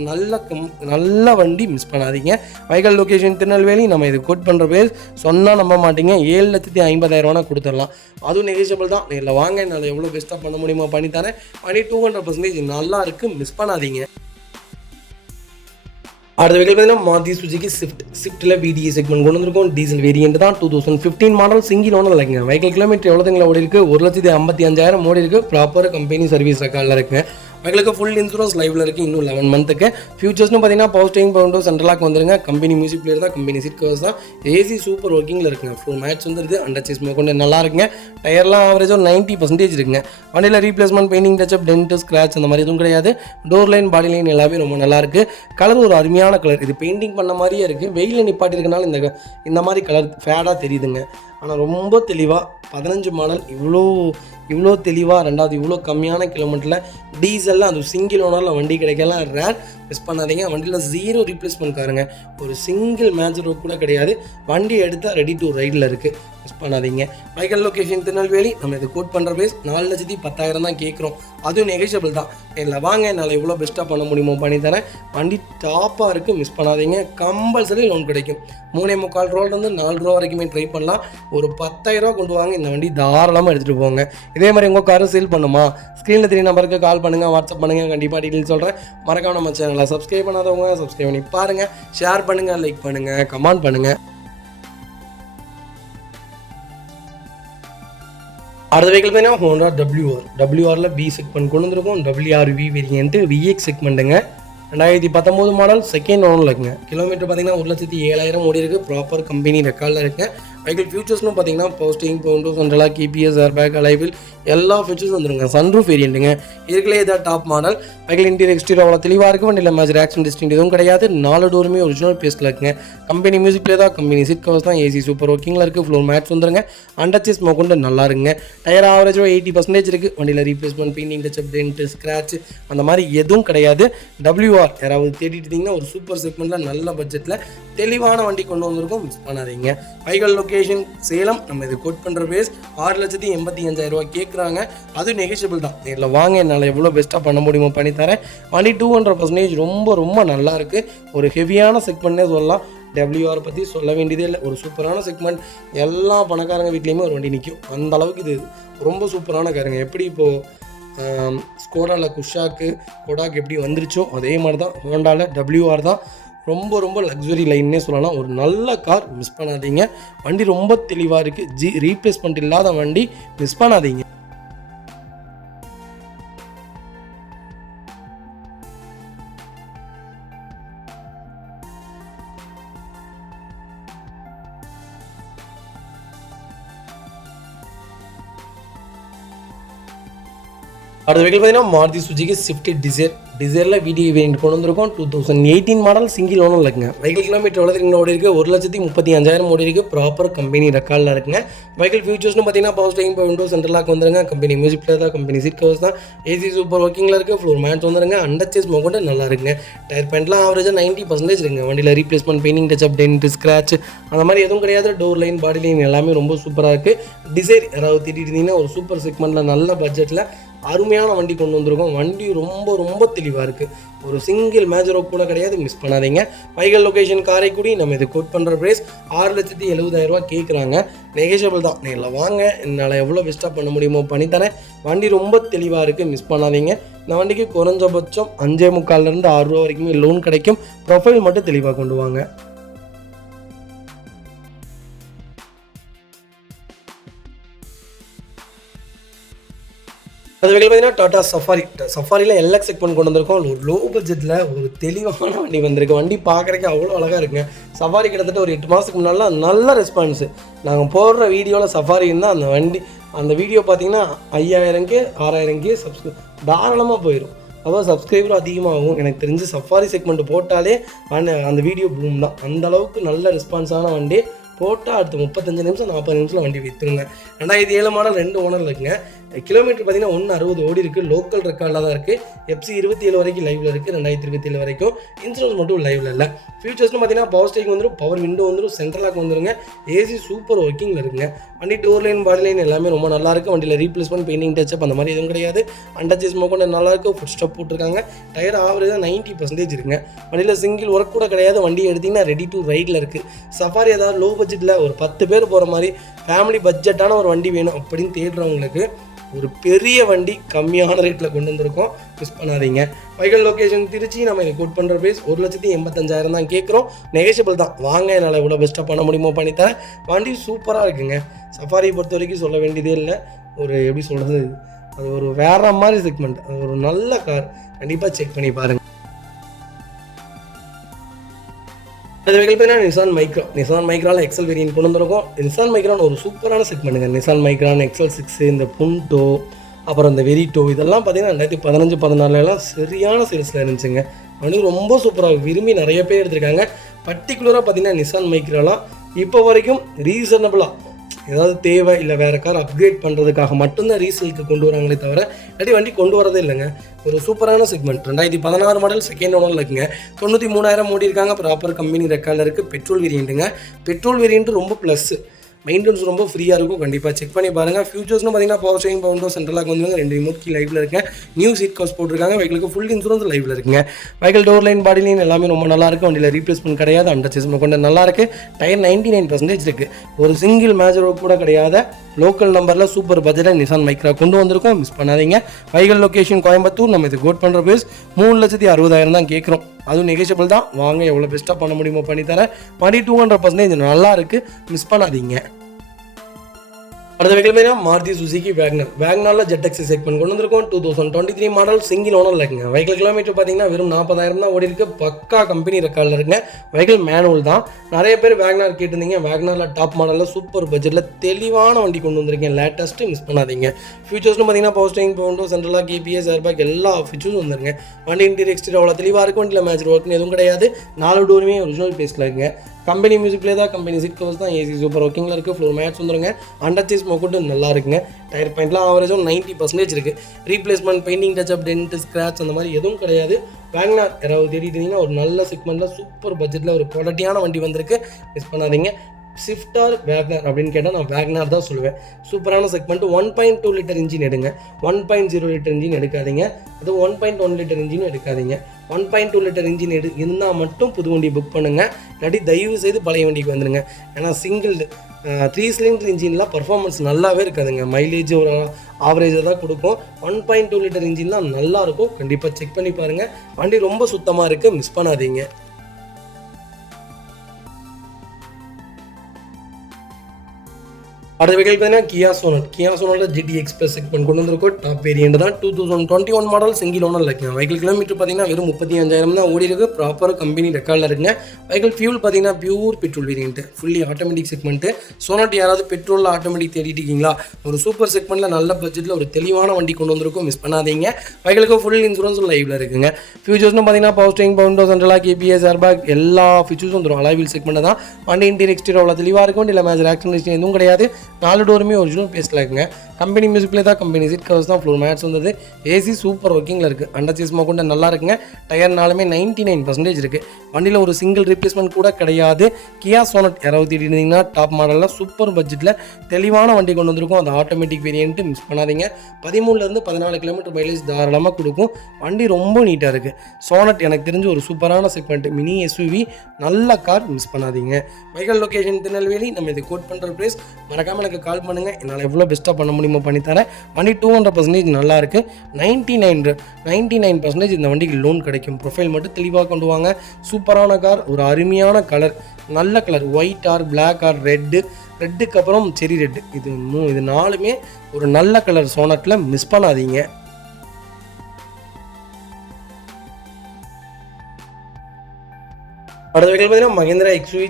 நல்ல வண்டி. மிஸ் பண்ணாதீங்க. Vehicle location Tirunelveli. நம்ம இது கோட் பண்ணுற பேர் சொன்னால் நம்ப மாட்டீங்க. 7,50,000 கொடுத்துடலாம். அதுவும் நெகோஷியபிள் தான். நேரில் வாங்க, என்னால் எவ்வளோ பெஸ்ட்டாக பண்ண முடியுமோ பண்ணித்தரேன். வண்டி 200% நல்லா இருக்குது. மிஸ் பண்ணாதீங்க. அடுத்த வெஹிக்கிள் பார்த்தீங்கன்னா மாருதி சுசுகி ஸ்விஃப்ட்டில் VDI செக்மெண்ட் கொண்டு வந்திருக்கும். டீசல் வேரியன்ட் தான். 2015 மாடல் சிங்கிள் ஓனர் இல்லைங்க. வெஹிக்கிள் கிலோமீட்டர் எவ்வளோதுங்களா ஓடி இருக்குது? 1,55,000 ஓடி இருக்குது. ப்ராப்பர் கம்பெனி சர்வீஸ் ரெக்கார்டில் இருக்குங்க. வெஹிக்கிளுக்கு ஃபுல் இன்சூரன்ஸ் லைவில் இருக்குது. இன்னும் 11 மந்த்துக்கு. ஃபியூச்சர்ஸ்னு பார்த்தீங்கன்னா power steering, power windows, central lock வந்துருங்க. கம்பெனி மியூசிக் பிளேயர் தான். கம்பெனி சீட் கவர்ஸ் தான். ஏசி சூப்பர் ஒர்க்கிங்கில் இருக்குங்க. 4 மேட்ச் வந்துருது. அண்டர்சிஸ்மா கொண்டு நல்லா இருக்குங்க. டயர்லாம் ஆவரேஜ் ஒரு 90% இருக்குங்க. வண்டியில் replacement, painting, touch-up, dent, scratch அந்த மாதிரி எதுவும் கிடையாது. டோர் லைன், பாடி லைன் எல்லாமே ரொம்ப நல்லாயிருக்கு. கலர் ஒரு அருமையான கலர். இது பெயிண்டிங் பண்ண மாதிரியே இருக்குது. வெயிலில் நிப்பாட்டிருக்கனால இந்த மாதிரி கலர் ஃபேடாக தெரியுதுங்க. ஆனால் ரொம்ப தெளிவாக 15 மாடல் இவ்வளோ தெளிவாக, ரெண்டாவது இவ்வளோ கம்மியான கிலோமீட்டரில் டீசலில் அது சிங்கிள் ஓனரில் வண்டி கிடைக்கலாம் ரேர். மிஸ் பண்ணாதீங்க. வண்டியில் 0 ரீப்ளேஸ்மெண்ட் காருங்க. ஒரு சிங்கிள் மேஜர் ரோட் கூட கிடையாது. வண்டி எடுத்தால் ரெடி டு ரைடில் இருக்குது. மிஸ் பண்ணாதீங்க. Vehicle location Tirunelveli. நம்ம இது கோட் பண்ணுற பேஸ் 4,10,000 தான் கேட்குறோம். அதுவும் நெகோஷியபிள் தான். இல்லை வாங்க, என்னால் எவ்வளோ பெஸ்ட்டாக பண்ண முடியுமோ பண்ணித்தரேன். வண்டி டாப்பாக இருக்குது. மிஸ் பண்ணாதீங்க. கம்பல்சரி லோன் கிடைக்கும். 3.25 ரூபாலேருந்து 4 ரூபா வரைக்குமே ட்ரை பண்ணலாம். ஒரு 10,000 கொண்டு வாங்க. இந்த வண்டி தாராளமாக எடுத்துகிட்டு போங்க. இதே மாதிரி உங்கள் காரை சேல் பண்ணுமா? ஸ்க்ரீனில் 3 நம்பருக்கு கால் பண்ணுங்கள், வாட்ஸ்அப் பண்ணுங்கள். கண்டிப்பாக டீட்டெயில் சொல்கிறேன். மறக்காம நம்ம சேனலை சப்ஸ்கிரைப் பண்ணாதவங்க சப்ஸ்கிரைப் பண்ணி பாருங்கள். ஷேர் பண்ணுங்கள், லைக் பண்ணுங்கள், கமெண்ட் பண்ணுங்கள். அடுத்த வெஹிக்கிள் பார்த்தீங்கன்னா ஹோண்டா WRல B செக்மெண்ட் கொண்டு வந்திருக்கும். WRV வேரியன்ட்டு VX செக்மெண்ட்டுங்க. 2019 மாடல் செகண்ட் ஓனரில் இருக்குங்க. கிலோமீட்டர் பார்த்தீங்கன்னா 1,07,000 ஓடி இருக்குது. ப்ராப்பர் கம்பெனி ரெக்கார்டில் இருக்குது. வெஹிக்கிள் ஃபியூச்சர்ஸ்னு பார்த்தீங்கன்னா power steering, power windows, central lock, KPS air bag, அலைவில் எல்லா ஃபீச்சர்ஸும் வந்துருங்க. சன்ரூஃப் வேரியண்ட்டுங்க. இதுக்குள்ளே இதான் top model. Vehicle interior exterior அவ்வளோ தெளிவாக இருக்குது. வண்டியில் மேஜர் ஆக்சிடென்ட் எதுவும் கிடையாது. 4 டோருமே ஒரிஜினல் பேஸ்ட்டில் இருக்குங்க. கம்பெனி மியூசிக்லேயே தான். கம்பெனி சீட் கவர்ஸ் தான். ஏசி சூப்பர் ஒர்க்கிங்கில் இருக்குது. ஃப்ளோர் மேட்ச் வந்துருங்க. அண்டர்சிஸ்மா கொண்டு நல்லா இருக்குங்க. டயர் ஆவரேஜாக 80% இருக்குது. வண்டியில் replacement, painting, touch-up, dent, scratch அந்த மாதிரி எதுவும் கிடையாது. WR யாராவது தேடிட்டு இருந்தீங்கன்னா ஒரு சூப்பர் செக்மெண்ட்டில் நல்ல பட்ஜெட்டில் தெளிவான வண்டி கொண்டு வந்திருக்கோம். மிஸ் பண்ணாதீங்க. Vehicle location Salem. நம்ம இது கோட் பண்ணுற பேஸ் 6,85,000 கேட்குறாங்க. அது நெகோஷியபிள் தான். நேரில் வாங்க, என்னால் எவ்வளோ பெஸ்ட்டாக பண்ண முடியுமோ பண்ணித்தரேன். வண்டி 200% ரொம்ப நல்லா இருக்குது. ஒரு ஹெவியான செக்மெண்ட்னே சொல்லலாம். WR பற்றி சொல்ல வேண்டியதே இல்லை. ஒரு சூப்பரான செக்மெண்ட். எல்லா பணக்காரங்க வீட்லேயுமே ஒரு வண்டி நிற்கும். அந்த அளவுக்கு இது ரொம்ப சூப்பரான காருங்க. எப்படி இப்போது ஸ்கோடாவில் குஷாக்கு கொடாக் எப்படி வந்துருச்சோ அதே மாதிரி தான் ஹோண்டாவில் WR தான். ரொம்ப ரொம்ப லக்ஸுரி லைன்னே சொல்லலாம். ஒரு நல்ல கார், மிஸ் பண்ணாதீங்க. வண்டி ரொம்ப தெளிவாக இருக்குது. ரீப்ளேஸ்மெண்ட் இல்லாத வண்டி, மிஸ் பண்ணாதீங்க. அடுத்த வெஹிக்கிள் பார்த்தீங்கன்னா மாருதி சுஜுகி ஸ்விஃப்ட் டிசைரில் வீடியோ வேரியன்ட் கொண்டு வந்திருக்கோம். 2018 மாடல், சிங்கிள் ஓனர் இருக்குங்க. வெஹிக்கிள் கிலோமீட்டர் எவ்வளோ ஓடி இருக்குது? 1,35,000 ஓடி இருக்குது. ப்ராப்பர் கம்பெனி ரெக்கார்டில் இருக்குங்க. வெஹிக்கிள் ஃபியூச்சர்ஸ்னு பார்த்தீங்கன்னா power steering, window central lock வந்துருங்க. கம்பெனி மியூசிக் பிளேயர் தான், கம்பெனி சீட் கவர்ஸ் தான், ஏசி சூப்பர் ஒர்க்கிங்கில் இருக்குது. ஃப்ளோர் மேட்ச் வந்துருங்க. அண்டர் சேஸ் மோகோண்டு நல்லா இருக்குங்க. டயர் பேண்ட்லாம் ஆவரேஜாக 90% இருக்குங்க. வண்டியில் replacement, painting, touch-up, dent, scratch அந்த மாதிரி எதுவும் கிடையாது. டோர் லைன், பாடி லைன் எல்லாமே ரொம்ப சூப்பராக இருக்குது. டிசைர் யாராவது திட்டிட்டு இருந்தீங்கன்னா ஒரு சூப்பர் செக்மெண்ட்டில் நல்ல பட்ஜெட்டில் அருமையான வண்டி கொண்டு வந்திருக்கோம். வண்டி ரொம்ப ரொம்ப தெளிவாக இருக்குது. ஒரு சிங்கிள் மேஜர் ஒர்க் கூட கிடையாது, மிஸ் பண்ணாதீங்க. வைகல் லொகேஷன் காரைக்குடி. நம்ம இது கோட் பண்ணுற ப்ரைஸ் 6,70,000 கேட்குறாங்க. நெகோஷியபிள் தான். நேரில் வாங்க, என்னால் எவ்வளோ பெஸ்ட்டாக பண்ண முடியுமோ பண்ணித்தரேன். வண்டி ரொம்ப தெளிவாக இருக்குது, மிஸ் பண்ணாதீங்க. இந்த வண்டிக்கு குறைஞ்சபட்சம் 5,45,000 6 ரூபா வரைக்குமே லோன் கிடைக்கும். ப்ரொஃபைல் மட்டும் தெளிவாக கொண்டு வாங்க. அது வெஹிக்கிள் பார்த்தீங்கன்னா டாடா சஃபாரியில் LX செக்மெண்ட் கொண்டு வந்திருக்கோம். ஒரு லோ பட்ஜெட்டில் ஒரு தெளிவான வண்டி வந்திருக்கு. வண்டி பார்க்குறதுக்கு அவ்வளோ அழகாக இருக்குங்க. சஃபாரி கிட்டத்தட்ட ஒரு 8 மாதத்துக்கு முன்னாடிலாம் நல்ல ரெஸ்பான்ஸு. நாங்கள் போடுற வீடியோவில் சஃபாரி இருந்தால் அந்த வண்டி அந்த வீடியோ பார்த்தீங்கன்னா 5,000க்கு 6,000க்கு தாராளமாக போயிடும். அப்போ சப்ஸ்கிரைபரும் அதிகமாகும். எனக்கு தெரிஞ்சு சஃபாரி செக்மெண்ட் போட்டாலே அந்த வீடியோ பூம் தான். அந்தளவுக்கு நல்ல ரெஸ்பான்ஸான வண்டி. போட்டால் அடுத்து 35 நிமிஷம் 40 நிமிஷத்தில் வண்டி விற்றுருங்க. 2007 மாடல், 2 ஓனர் இருக்குங்க. கிலோமீட்டர் பார்த்தீங்கன்னா 160 ஓடி இருக்குது. லோக்கல் ரெக்கார்டில் தான் இருக்குது. FC 27 வரைக்கும் லைவில் இருக்குது. 2027 வரைக்கும். இன்சூரன்ஸ் மட்டும் லைவில் இல்லை. ஃபியூச்சர்ஸ்னு பார்த்தீங்கன்னா பவர் ஸ்டீரிங் வந்துடும், பவர் விண்டோ வந்துடும், சென்ட்ரல் லாக் வந்துருங்க. ஏசி சூப்பர் ஒர்க்கிங்கில் இருக்குங்க. வண்டி டோர் லைன், பாடி லைன் எல்லாமே ரொம்ப நல்லாயிருக்கு. வண்டியில் ரீப்ளேஸ்மெண்ட், பெயிண்டிங், டச்சப் அந்த மாதிரி எதுவும் கிடையாது. அண்டர் சேஸ் மோகோண்டு நல்லாயிருக்கு. ஃபுட் ஸ்டெப் போட்டிருக்காங்க. டயர் ஆவரேஜாக 90% இருக்குங்க. வண்டியில் சிங்கிள் ஒர்க் கூட கிடையாது. வண்டி எடுத்திங்கன்னா ரெடி டு ரைடில் இருக்குது. சஃபாரி ஏதாவது லோ பட்ஜெட்டில் ஒரு 10 பேர் போகிற மாதிரி ஃபேமிலி பட்ஜெட்டான ஒரு வண்டி வேணும் அப்படின்னு தேடுறவங்களுக்கு ஒரு பெரிய வண்டி கம்மியான ரேட்டில் கொண்டு வந்திருக்கோம், மிஸ் பண்ணாதீங்க. வைகல் லொக்கேஷன் திருச்சி. நம்ம இதை கோட் பண்ணுற ப்ரைஸ் 1,85,000 தான் கேட்குறோம். நெகோஷியபிள் தான். வாங்க, என்னால் எவ்வளோ பெஸ்ட்டாக பண்ண முடியுமோ பண்ணித்தரேன். வண்டி சூப்பராக இருக்குங்க. சஃபாரி பொறுத்த வரைக்கும் சொல்ல வேண்டியதே இல்லை. ஒரு எப்படி சொல்கிறது, அது ஒரு வேற மாதிரி செக்மெண்ட். அது ஒரு நல்ல கார். கண்டிப்பாக செக் பண்ணி பாருங்கள். அது வெஹிக்கிள் பார்த்தீங்கன்னா நிசான் மைக்ராவில் எக்ஸல் வேரியன்ட் கொண்டு வந்திருக்கோம். நிசான் மைக்ரான் ஒரு சூப்பரான செக்மெண்ட்டுங்க. நிசான் மைக்ரான், XL6, இந்த புண்டோ, அப்புறம் இந்த வெரிட்டோ இதெல்லாம் பார்த்தீங்கன்னா 2015-14 சரியான சேல்ஸில் இருந்துச்சுங்க. வண்டி ரொம்ப சூப்பராக விரும்பி நிறைய பேர் எடுத்திருக்காங்க. பர்டிகுலராக பார்த்தீங்கன்னா நிசான் மைக்ராலாம் இப்போ வரைக்கும் ரீசனபிளாக ஏதாவது தேவை இல்லை வேறு கார் அப்கிரேட் பண்ணுறதுக்காக மட்டும்தான் ரீசேலுக்கு கொண்டு வராங்களே தவிர இல்லாட்டி வண்டி கொண்டு வரதே இல்லைங்க. ஒரு சூப்பரான செக்மெண்ட். 2016 மாடல், செகண்ட் ஓனரில் இருக்குங்க. 93,000 ஓடி இருக்காங்க. ப்ராப்பர் கம்பெனி ரெக்கார்டில் இருக்குது. பெட்ரோல் வேரியண்ட்டுங்க. பெட்ரோல் வேரியண்ட்டு ரொம்ப ப்ளஸ்ஸு. மெயின்டெனன்ஸ் ரொம்ப ஃப்ரீயாக இருக்கும். கண்டிப்பாக செக் பண்ணி பாருங்கள். ஃபியூச்சர்ஸ்னு பார்த்தீங்கன்னா power steering, window central lock வந்து 2 ரிமோட் கீ லைவில் இருக்குங்க. நியூ சீட் கவர்ஸ் போட்டிருக்காங்க. வெஹிக்கிளுக்கு ஃபுல் இன்சூரன்ஸ் லைவில் இருக்குங்க. Vehicle door line, body line எல்லாமே ரொம்ப நல்லா இருக்குது. வண்டியில் ரீப்ளேஸ்மெண்ட் கிடையாது. அண்டர் சேஸ் கொண்டு நல்லா இருக்குது. டயர் 99% இருக்குது. ஒரு சிங்கிள் மேஜர் ஒர்க் கூட கிடையாது. லோக்கல் நம்பரில் சூப்பர் பட்ஜெட்டில் நிசான் மைக்ரா கொண்டு வந்திருக்கோம், மிஸ் பண்ணாதீங்க. வைகல் லொக்கேஷன் கோயம்புத்தூர். நம்ம இது கோட் பண்ணுற ப்ரைஸ் 3,60,000 தான் கேட்குறோம். அதுவும் நெகோஷியபிள் தான். வாங்க, எவ்வளோ பெஸ்ட்டாக பண்ண முடியுமோ பண்ணித்தரேன். வண்டி 200% நல்லா இருக்குது, மிஸ் பண்ணாதீங்க. அடுத்த வெஹிக்கிள் பார்த்தீங்கன்னா மாருதி சுசுகி வேக்னாரில் ZX செக்மெண்ட் கொண்டு வந்திருக்கோம். 2023 மாடல், சிங்கிள் ஓனரில் இருக்குங்க. வெஹிக்கிள் கிலோமீட்டர் பார்த்தீங்கன்னா வெறும் 40,000 தான் ஓடி இருக்குது. பக்கா கம்பெனி ரெக்கார்டில் இருக்குங்க. வெஹிக்கிள் மேனுவல் தான். நிறைய பேர் வேக்னார் கேட்டிருந்தீங்க. வேக்னாரில் டாப் மாடலில் சூப்பர் பட்ஜெட்டில் தெளிவான வண்டி கொண்டு வந்திருக்கேன். லேட்டஸ்ட்டு, மிஸ் பண்ணாதீங்க. ஃபியூச்சர்ஸ்னு பார்த்தீங்கன்னா power steering, window central lock, ABS, airbag எல்லா ஃபீச்சர்ஸும் வந்துருங்க. வண்டி இன்டீரியர் எக்ஸ்டீரியர் அவ்வளோ தெளிவாக இருக்கும். வண்டியில் மேஜர் ஒர்க்னு எதுவும் கிடையாது. 4 டோருமே ஒரிஜினல் பேஸில் இருக்குங்க. கம்பெனி மியூசிக் பிளே தான், கம்பெனி சீட் கவர்ஸ் தான், ஏசி சூப்பர் ஒர்க்கிங்கில் இருக்குது. ஃப்ளோர் மேட்ச் வந்துருங்க. அண்டர் சேஸ் மோகோண்டு நல்லா இருக்குங்க. டயர் பாயிண்ட்லாம் ஆவரேஜும் 90% இருக்குது. Replacement, painting, touch-up, dent, scratch அந்த மாதிரி எதுவும் கிடையாது. வேக்னார் யாராவது தேடிட்டு இருந்தீங்கன்னா ஒரு நல்ல செக்மெண்ட்டில் சூப்பர் பட்ஜெட்டில் ஒரு குவாலிட்டியான வண்டி வந்திருக்கு, மிஸ் பண்ணாதீங்க. ஸ்விஃப்ட் ஆர் வேக்னர் அப்படின்னு கேட்டால் நான் வேக்னார் தான் சொல்லுவேன். சூப்பரான செக்மெண்ட். 1.2 லிட்டர் இன்ஜின் எடுங்க, 1.0 லிட்டர் இன்ஜின் எடுக்காதீங்க, அது 1.1 லிட்டர் இன்ஜினும் எடுக்காதீங்க. 1.2 லிட்டர் இன்ஜின் இருந்தால் மட்டும் புது வண்டி புக் பண்ணுங்கள், இல்லாட்டி தயவு செய்து பழைய வண்டிக்கு வந்துடுங்க. ஏன்னா சிங்கிள் 3 சிலிண்டர் இன்ஜின்லாம் பர்ஃபார்மன்ஸ் நல்லாவே இருக்காதுங்க, மைலேஜ் ஒரு ஆவரேஜாக தான் கொடுக்கும். 1.2 லிட்டர் இன்ஜின்லாம் நல்லாயிருக்கும், கண்டிப்பாக செக் பண்ணி பாருங்கள். வண்டி ரொம்ப சுத்தமாக இருக்குது, மிஸ் பண்ணாதீங்க. அடுத்த வெஹிக்கிள் பார்த்தீங்கன்னா கியா சோனட் GT எக்ஸ்பிரஸ் செக்மெண்ட் கொண்டு வந்திருக்கோம். டாப் வேரியண்ட் தான். 2021 மாடல் சிங்கிள் ஓனர் இருக்குங்க. வெஹிக்கிள் கிலோமீட்டர் பார்த்தீங்கன்னா வெறும் 35,000 தான் ஓடி இருக்கு. ப்ராப்பர் கம்பெனி ரெக்கார்டில் இருக்குங்க. வெஹிக்கிள் ஃபியூல் பார்த்தீங்கன்னா pure petrol variant, fully automatic segment. Sonnet யாராவது பெட்ரோலில் ஆட்டோமேட்டிக் தேடிட்டு இருக்கீங்களா? ஒரு சூப்பர் செக்மெண்ட்டில் நல்ல பட்ஜெட்டில் ஒரு தெளிவான வண்டி கொண்டு வந்திருக்கோம், மிஸ் பண்ணாதீங்க. வெஹிக்கிளுக்கு ஃபுல் இன்சூரன்ஸ் லைவ்ல இருக்குங்க. ஃபியூச்சர்ஸ்னு பார்த்தீங்கன்னா power steering, Bovonto central lock, KPS, airbag எல்லா ஃபீச்சர்ஸும் வந்துடும். அலாய்வில் செக்மெண்ட் தான். வண்டி இன்டீரியர் எக்ஸ்டீரியர் அவ்வளோ தெளிவாக இருக்கும், இல்லை மேஜர் ஆக்சிடென்ட் எதுவும் கிடையாது. 4 டோருமே ஒரிஜினல் பேஸ்டில் இருக்குங்க. கம்பெனி மியூசிக்லேயே தான், கம்பெனி சீட் கவர்ஸ் தான், ஃப்ளோர் மேட்ஸ் வந்தது. ஏசி சூப்பர் ஒர்க்கிங்கில் இருக்குது. அண்டர் சீஸ்மா கொண்டு நல்லா இருக்குங்க. டயர்னாலுமே 99% இருக்குது. வண்டியில் ஒரு சிங்கிள் ரீப்ளேஸ்மெண்ட் கூட கிடையாது. கியா சோனட் யாராவது தேடினீங்கன்னா டாப் மாடலில் சூப்பர் பட்ஜெட்டில் தெளிவான வண்டி கொண்டு வந்திருக்கும். அது ஆட்டோமேட்டிக் வேரியன்ட்டு, மிஸ் பண்ணாதீங்க. 13 14 கிலோமீட்டர் மைலேஜ் தாராளமாக கொடுக்கும். வண்டி ரொம்ப நீட்டாக இருக்குது. சோனட் எனக்கு தெரிஞ்சு ஒரு சூப்பரான செக்மெண்ட், மினி SUV, நல்ல கார், மிஸ் பண்ணாதீங்க. Vehicle location Tirunelveli. நம்ம இது கோட் பண்ணுற ப்ரைஸ் மறக்காமல் எனக்கு கால் பண்ணுங்கள், என்னால் எவ்வளோ பெஸ்ட்டாக பண்ண முடியுமோ பண்ணித்தரேன். வண்டி 200% நல்லா இருக்குது. 99% இந்த வண்டிக்கு லோன் கிடைக்கும். ப்ரொஃபைல் மட்டும் தெளிவாக கொண்டு வாங்க. சூப்பரான கார், ஒரு அருமையான கலர், நல்ல colour, white or black or ரெட்டுக்கு அப்புறம் செரி ரெட்டு, இது 4மே ஒரு நல்ல கலர் சோனட்டில், மிஸ் பண்ணாதீங்க. அடுத்த வெஹிக்கிள் பார்த்தீங்கன்னா மஹிந்திரா XUV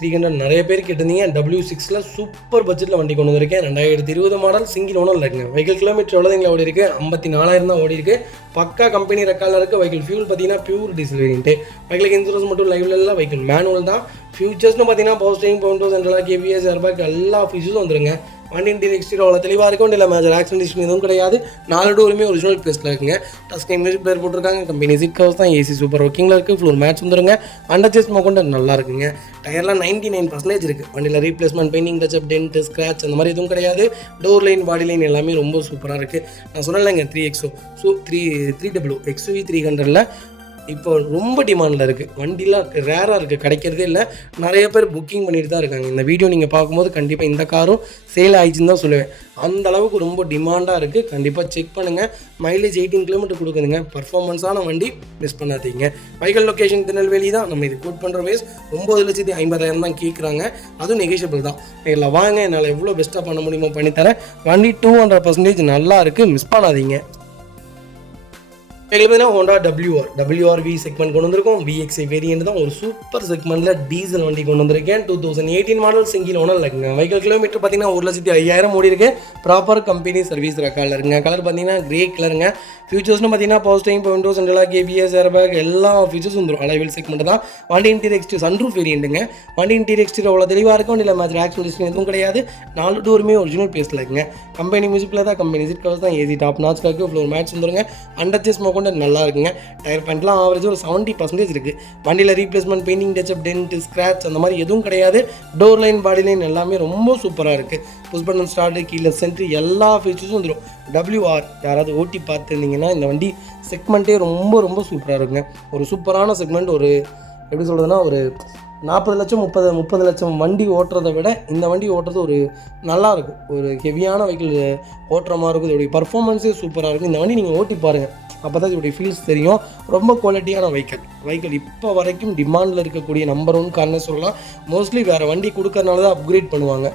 300 நிறைய பேர் கேட்டிருந்தீங்க. W6ல் சூப்பர் பட்ஜெட்டில் வண்டி கொண்டு வந்திருக்கேன். 2020 மாடல் சிங்கிள் ஓனர் இருக்குங்க. வெஹிக்கிள் கிலோமீட்டர் எவ்வளோதுங்களா ஓடி இருக்குது? 54,000 தான் ஓடி இருக்குது. பக்கா கம்பெனி ரெக்கார்டில் இருக்குது. வெஹிக்கிள் ஃபியூல் பார்த்தீங்கன்னா பியூர் டீசல் வேரியன்ட்டு. வெஹிக்கிளுக்கு இன்சூரன்ஸ் மட்டும் லைவ்ல இல்லை, வெஹிக்கிள் மேனுவல் தான். ஃபியூச்சர்ஸ்னு பார்த்தீங்கன்னா power steering, Bovonto central lock, KPS, airbag எல்லா ஃபீச்சர்ஸும் வந்துருங்க. வண்டி இன்டீரியர் எக்ஸ்டீரியர் அவ்வளோ தெளிவாக இருக்கும், இல்லை மேஜர் ஆக்சிடென்ட் எதுவும் கிடையாது. 4 டோருமே ஒரிஜினல் பேஸ்டில் இருக்குங்க. டஸ்கை மியூசிக் பிளேயர் போட்டிருக்காங்க. கம்பெனி சீட் கவர்ஸ் தான். ஏசி சூப்பர் ஒர்க்கிங்கில் இருக்குது. ஃப்ளோர் மேட்ச் வந்துருங்க. அண்டர் சேஸ்மா கொண்டு நல்லா இருக்குங்க. டயர்லாம் 99% இருக்குது. வண்டியில் replacement, painting, touch-up, dent, scratch அந்த மாதிரி எதுவும் கிடையாது. டோர் லைன், பாடி லைன் எல்லாமே ரொம்ப சூப்பராக இருக்குது. நான் சொன்னேன்லங்க 3XO XUV 300ல் இப்போ ரொம்ப டிமாண்டில் இருக்குது. வண்டிலாம் ரேராக இருக்குது, கிடைக்கிறதே இல்லை. நிறைய பேர் புக்கிங் பண்ணிட்டு தான் இருக்காங்க. இந்த வீடியோ நீங்கள் பார்க்கும்போது கண்டிப்பாக இந்த காரும் சேல் ஆயிடுச்சுன்னு தான் சொல்லுவேன். அந்த அளவுக்கு ரொம்ப டிமாண்டாக இருக்குது. கண்டிப்பாக செக் பண்ணுங்கள். Mileage 18 kilometre கொடுக்குதுங்க. பர்ஃபார்மன்ஸான வண்டி, மிஸ் பண்ணாதீங்க. வெஹிக்கிள் லொகேஷன் திருநெல்வேலி தான். நம்ம இது கோட் பண்ணுற வயசு 9,50,000 தான் கேட்குறாங்க. அதுவும் நெகோஷியபிள் தான். இதில் வாங்க, என்னால் எவ்வளோ பெஸ்ட்டாக பண்ண முடியுமோ பண்ணித்தரேன். வண்டி 200% நல்லா இருக்குது, மிஸ் பண்ணாதீங்க. எங்களுக்கு பார்த்தீங்கன்னா ஹோண்டா WRV செக்மெண்ட் கொண்டு வந்திருக்கோம். VXI வேரியன்ட் தான். ஒரு சூப்பர் செக்மெண்ட்டில் டீசல் வண்டி கொண்டு வந்திருக்கேன். 2018 மாடல் சிங்கிள் ஓனர் இருக்குங்க. வெஹிக்கிள் கிலோமீட்டர் பார்த்தீங்கன்னா 1,05,000 ஓடி இருக்கு. ப்ராப்பர் கம்பெனி சர்வீஸ் ரெக்கார்டில் இருக்குங்க. கலர் பார்த்தீங்கன்னா கிரே கலருங்க. ஃபியூச்சர்ஸ்னு பார்த்தீங்கன்னா power steering, window central lock, KPS, airbag எல்லா ஃபீச்சர்ஸும் வந்துடும். அலைவில் செக்மெண்ட் தான். வண்டி இன்டீரியர் எக்ஸ்டீரியர் சன்ரூஃப் வேரியன்ட்டுங்க. வண்டி இன்டீரியர் எக்ஸ்டீரியர் அவ்வளோ தெளிவாக இருக்கும், இல்லை மேஜர் ஆக்சிடென்ட் எதுவும் கிடையாது. 4 டோருமே ஒரிஜினல் பேஸ்டில் இருக்குங்க. கம்பெனி மியூசிக்கில் தான், கம்பெனி சீட் கவர்ஸ் தான், ஏசி டாப் நாட்ச் இருக்குது. ஃப்ளோர் மேட்ச் வந்துருங்க. அண்டர் சேஸ்மா கொண்டு நல்லா இருக்குங்க. டயர் பாயிண்ட்லாம் ஆவரேஜ் ஒரு 70% இருக்குது. வண்டியில் replacement, painting, touch-up, dent, scratch அந்த மாதிரி எதுவும் கிடையாது. டோர் லைன், பாடி லைன் எல்லாமே ரொம்ப சூப்பராக இருக்குது. புஷ் பட்டன் ஸ்டார்ட், கீழே சென்ட்ரி எல்லா ஃபீச்சர்ஸும் வந்துடும். WR யாராவது ஓட்டி பார்த்துருந்தீங்கன்னா இந்த வண்டி செக்மெண்ட்டே ரொம்ப ரொம்ப சூப்பராக இருக்குங்க. ஒரு சூப்பரான செக்மெண்ட். ஒரு எப்படி சொல்கிறதுனா, ஒரு 40 லட்சம் 30 லட்சம் வண்டி ஓட்டுறதை விட இந்த வண்டி ஓட்டுறது ஒரு நல்லாயிருக்கும். ஒரு ஹெவியான வெஹிக்கிள் ஓட்டுற மாதிரி இருக்கும். இதோடைய பர்ஃபார்மன்ஸே சூப்பராக இருக்கும். இந்த வண்டி நீங்கள் ஓட்டி பாருங்கள், அப்போ தான் இதோடைய ஃபீல்ஸ் தெரியும். ரொம்ப குவாலிட்டியான வெஹிக்கிள் இப்போ வரைக்கும் டிமாண்டில் இருக்கக்கூடிய நம்பர் 1 காரணம் சொல்லலாம். மோஸ்ட்லி வேறு வண்டி கொடுக்கறனால தான் அப்கிரேட் பண்ணுவாங்க.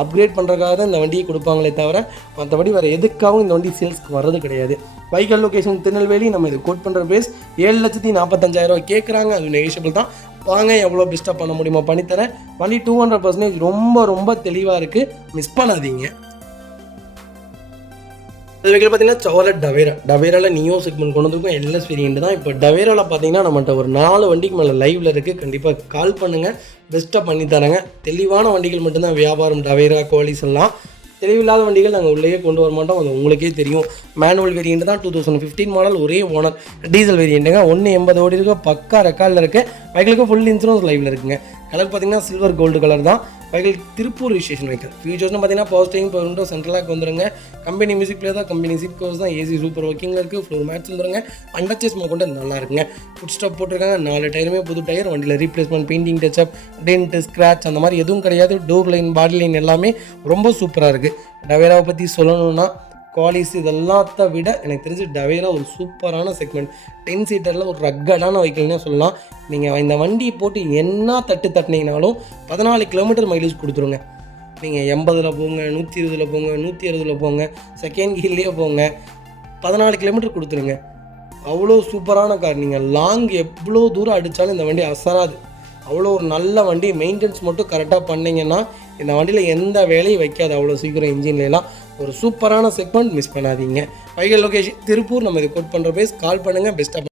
அப்கிரேட் பண்ணுறதுக்காக தான் இந்த வண்டியை கொடுப்பாங்களே தவிர மற்றபடி வேறு எதுக்காகவும் இந்த வண்டி சேல்ஸ்க்கு வர்றது கிடையாது. Vehicle location Tirunelveli. நம்ம இது கோட் பண்ணுற ப்ரைஸ் 7,45,000 கேட்குறாங்க. அது நெகோஷியபிள் தான். வாங்க, எவ்வளோ பெஸ்ட்டாக பண்ண முடியுமோ பண்ணித்தரேன். வண்டி 200% ரொம்ப ரொம்ப தெளிவாக இருக்குது, மிஸ் பண்ணாதீங்க. இது வெஹிக்கிள் பார்த்தீங்கன்னா சவர்லெட் டவேராவில் நியோ செக்மெண்ட் கொண்டு வந்திருக்கும். LS வேரியன்ட் தான். இப்போ டவேராவில் பார்த்தீங்கன்னா நம்மகிட்ட ஒரு 4 வண்டிக்கு மேலே லைவில் இருக்குது. கண்டிப்பாக கால் பண்ணுங்கள், பெஸ்ட்டாக பண்ணித்தராங்க. தெளிவான வண்டிகள் மட்டும்தான் வியாபாரம். டவேரா, கோலிஸ் எல்லாம் தெளிவில்லாத வண்டிகள் நாங்கள் உள்ளேயே கொண்டு வர மாட்டோம். அது உங்களுக்கே தெரியும். மேனுவல் வேரியன்ட் தான். 2015 மாடல், ஒரே ஓனர், டீசல் வேரியண்ட்டுங்க. 180 ஓடி இருக்குது. பக்கா ரெக்கார்டில் இருக்குது. வெஹிக்கிளுக்கு ஃபுல் இன்சூரன்ஸ் லைவில் இருக்குங்க. கலர் பார்த்தீங்கன்னா சில்வர் கோல்டு கலர் தான். Vehicle Tiruppur registration vehicle. ஃபியூச்சர்ஸ்னு பார்த்தீங்கன்னா power steering, power window, central lock வந்துருங்க. கம்பெனி மியூசிக் பிளேயர் தான், கம்பெனி சீட் கவர்ஸ் தான், ஏசி சூப்பர் ஒர்க்கிங்கில் இருக்குது, ஃப்ளோர் மேட்ஸ் வந்துருங்க. அண்டர்ச்சேஸ் கொண்டு நல்லா இருக்குங்க. ஃபுட் ஸ்டாப் போட்டிருக்காங்க, 4 டயருமே புது டயர். வண்டியில் replacement, painting touch-up, dent, scratch அந்த மாதிரி எதுவும் கிடையாது. டோர் லைன், பாடி லைன் எல்லாமே ரொம்ப சூப்பராக இருக்குது. டவேராவை பற்றி சொல்லணும்னா குவாலிஸ் இதெல்லாத்த விட எனக்கு தெரிஞ்சு டவேரா ஒரு சூப்பரான செக்மெண்ட். 10 சீட்டரில் ஒரு ரக்கடான வெஹிக்கிள்னே சொல்லலாம். நீங்கள் இந்த வண்டியை போட்டு என்ன தட்டினீங்கனாலும் 14 கிலோமீட்டர் மைலேஜ் கொடுத்துருங்க. நீங்கள் 80 போங்க, 120 போங்க, 160 போங்க, செகண்ட் கீர்லேயே போங்க, 14 கிலோமீட்டர் கொடுத்துருங்க. அவ்வளோ சூப்பரான கார். நீங்கள் லாங் எவ்வளோ தூரம் அடித்தாலும் இந்த வண்டி அசராது. அவ்வளோ ஒரு நல்ல வண்டி. மெயின்டெனன்ஸ் மட்டும் கரெக்டாக பண்ணிங்கன்னா இந்த வண்டியில் எந்த வேலையும் வைக்காது அவ்வளோ சீக்கிரம். இன்ஜின்லாம் ஒரு சூப்பரான செக்மெண்ட், மிஸ் பண்ணாதீங்க. Vehicle location Tiruppur. நம்ம இதை கோட் பண்ணுற பேஸ் கால் பண்ணுங்கள். பெஸ்ட்டாக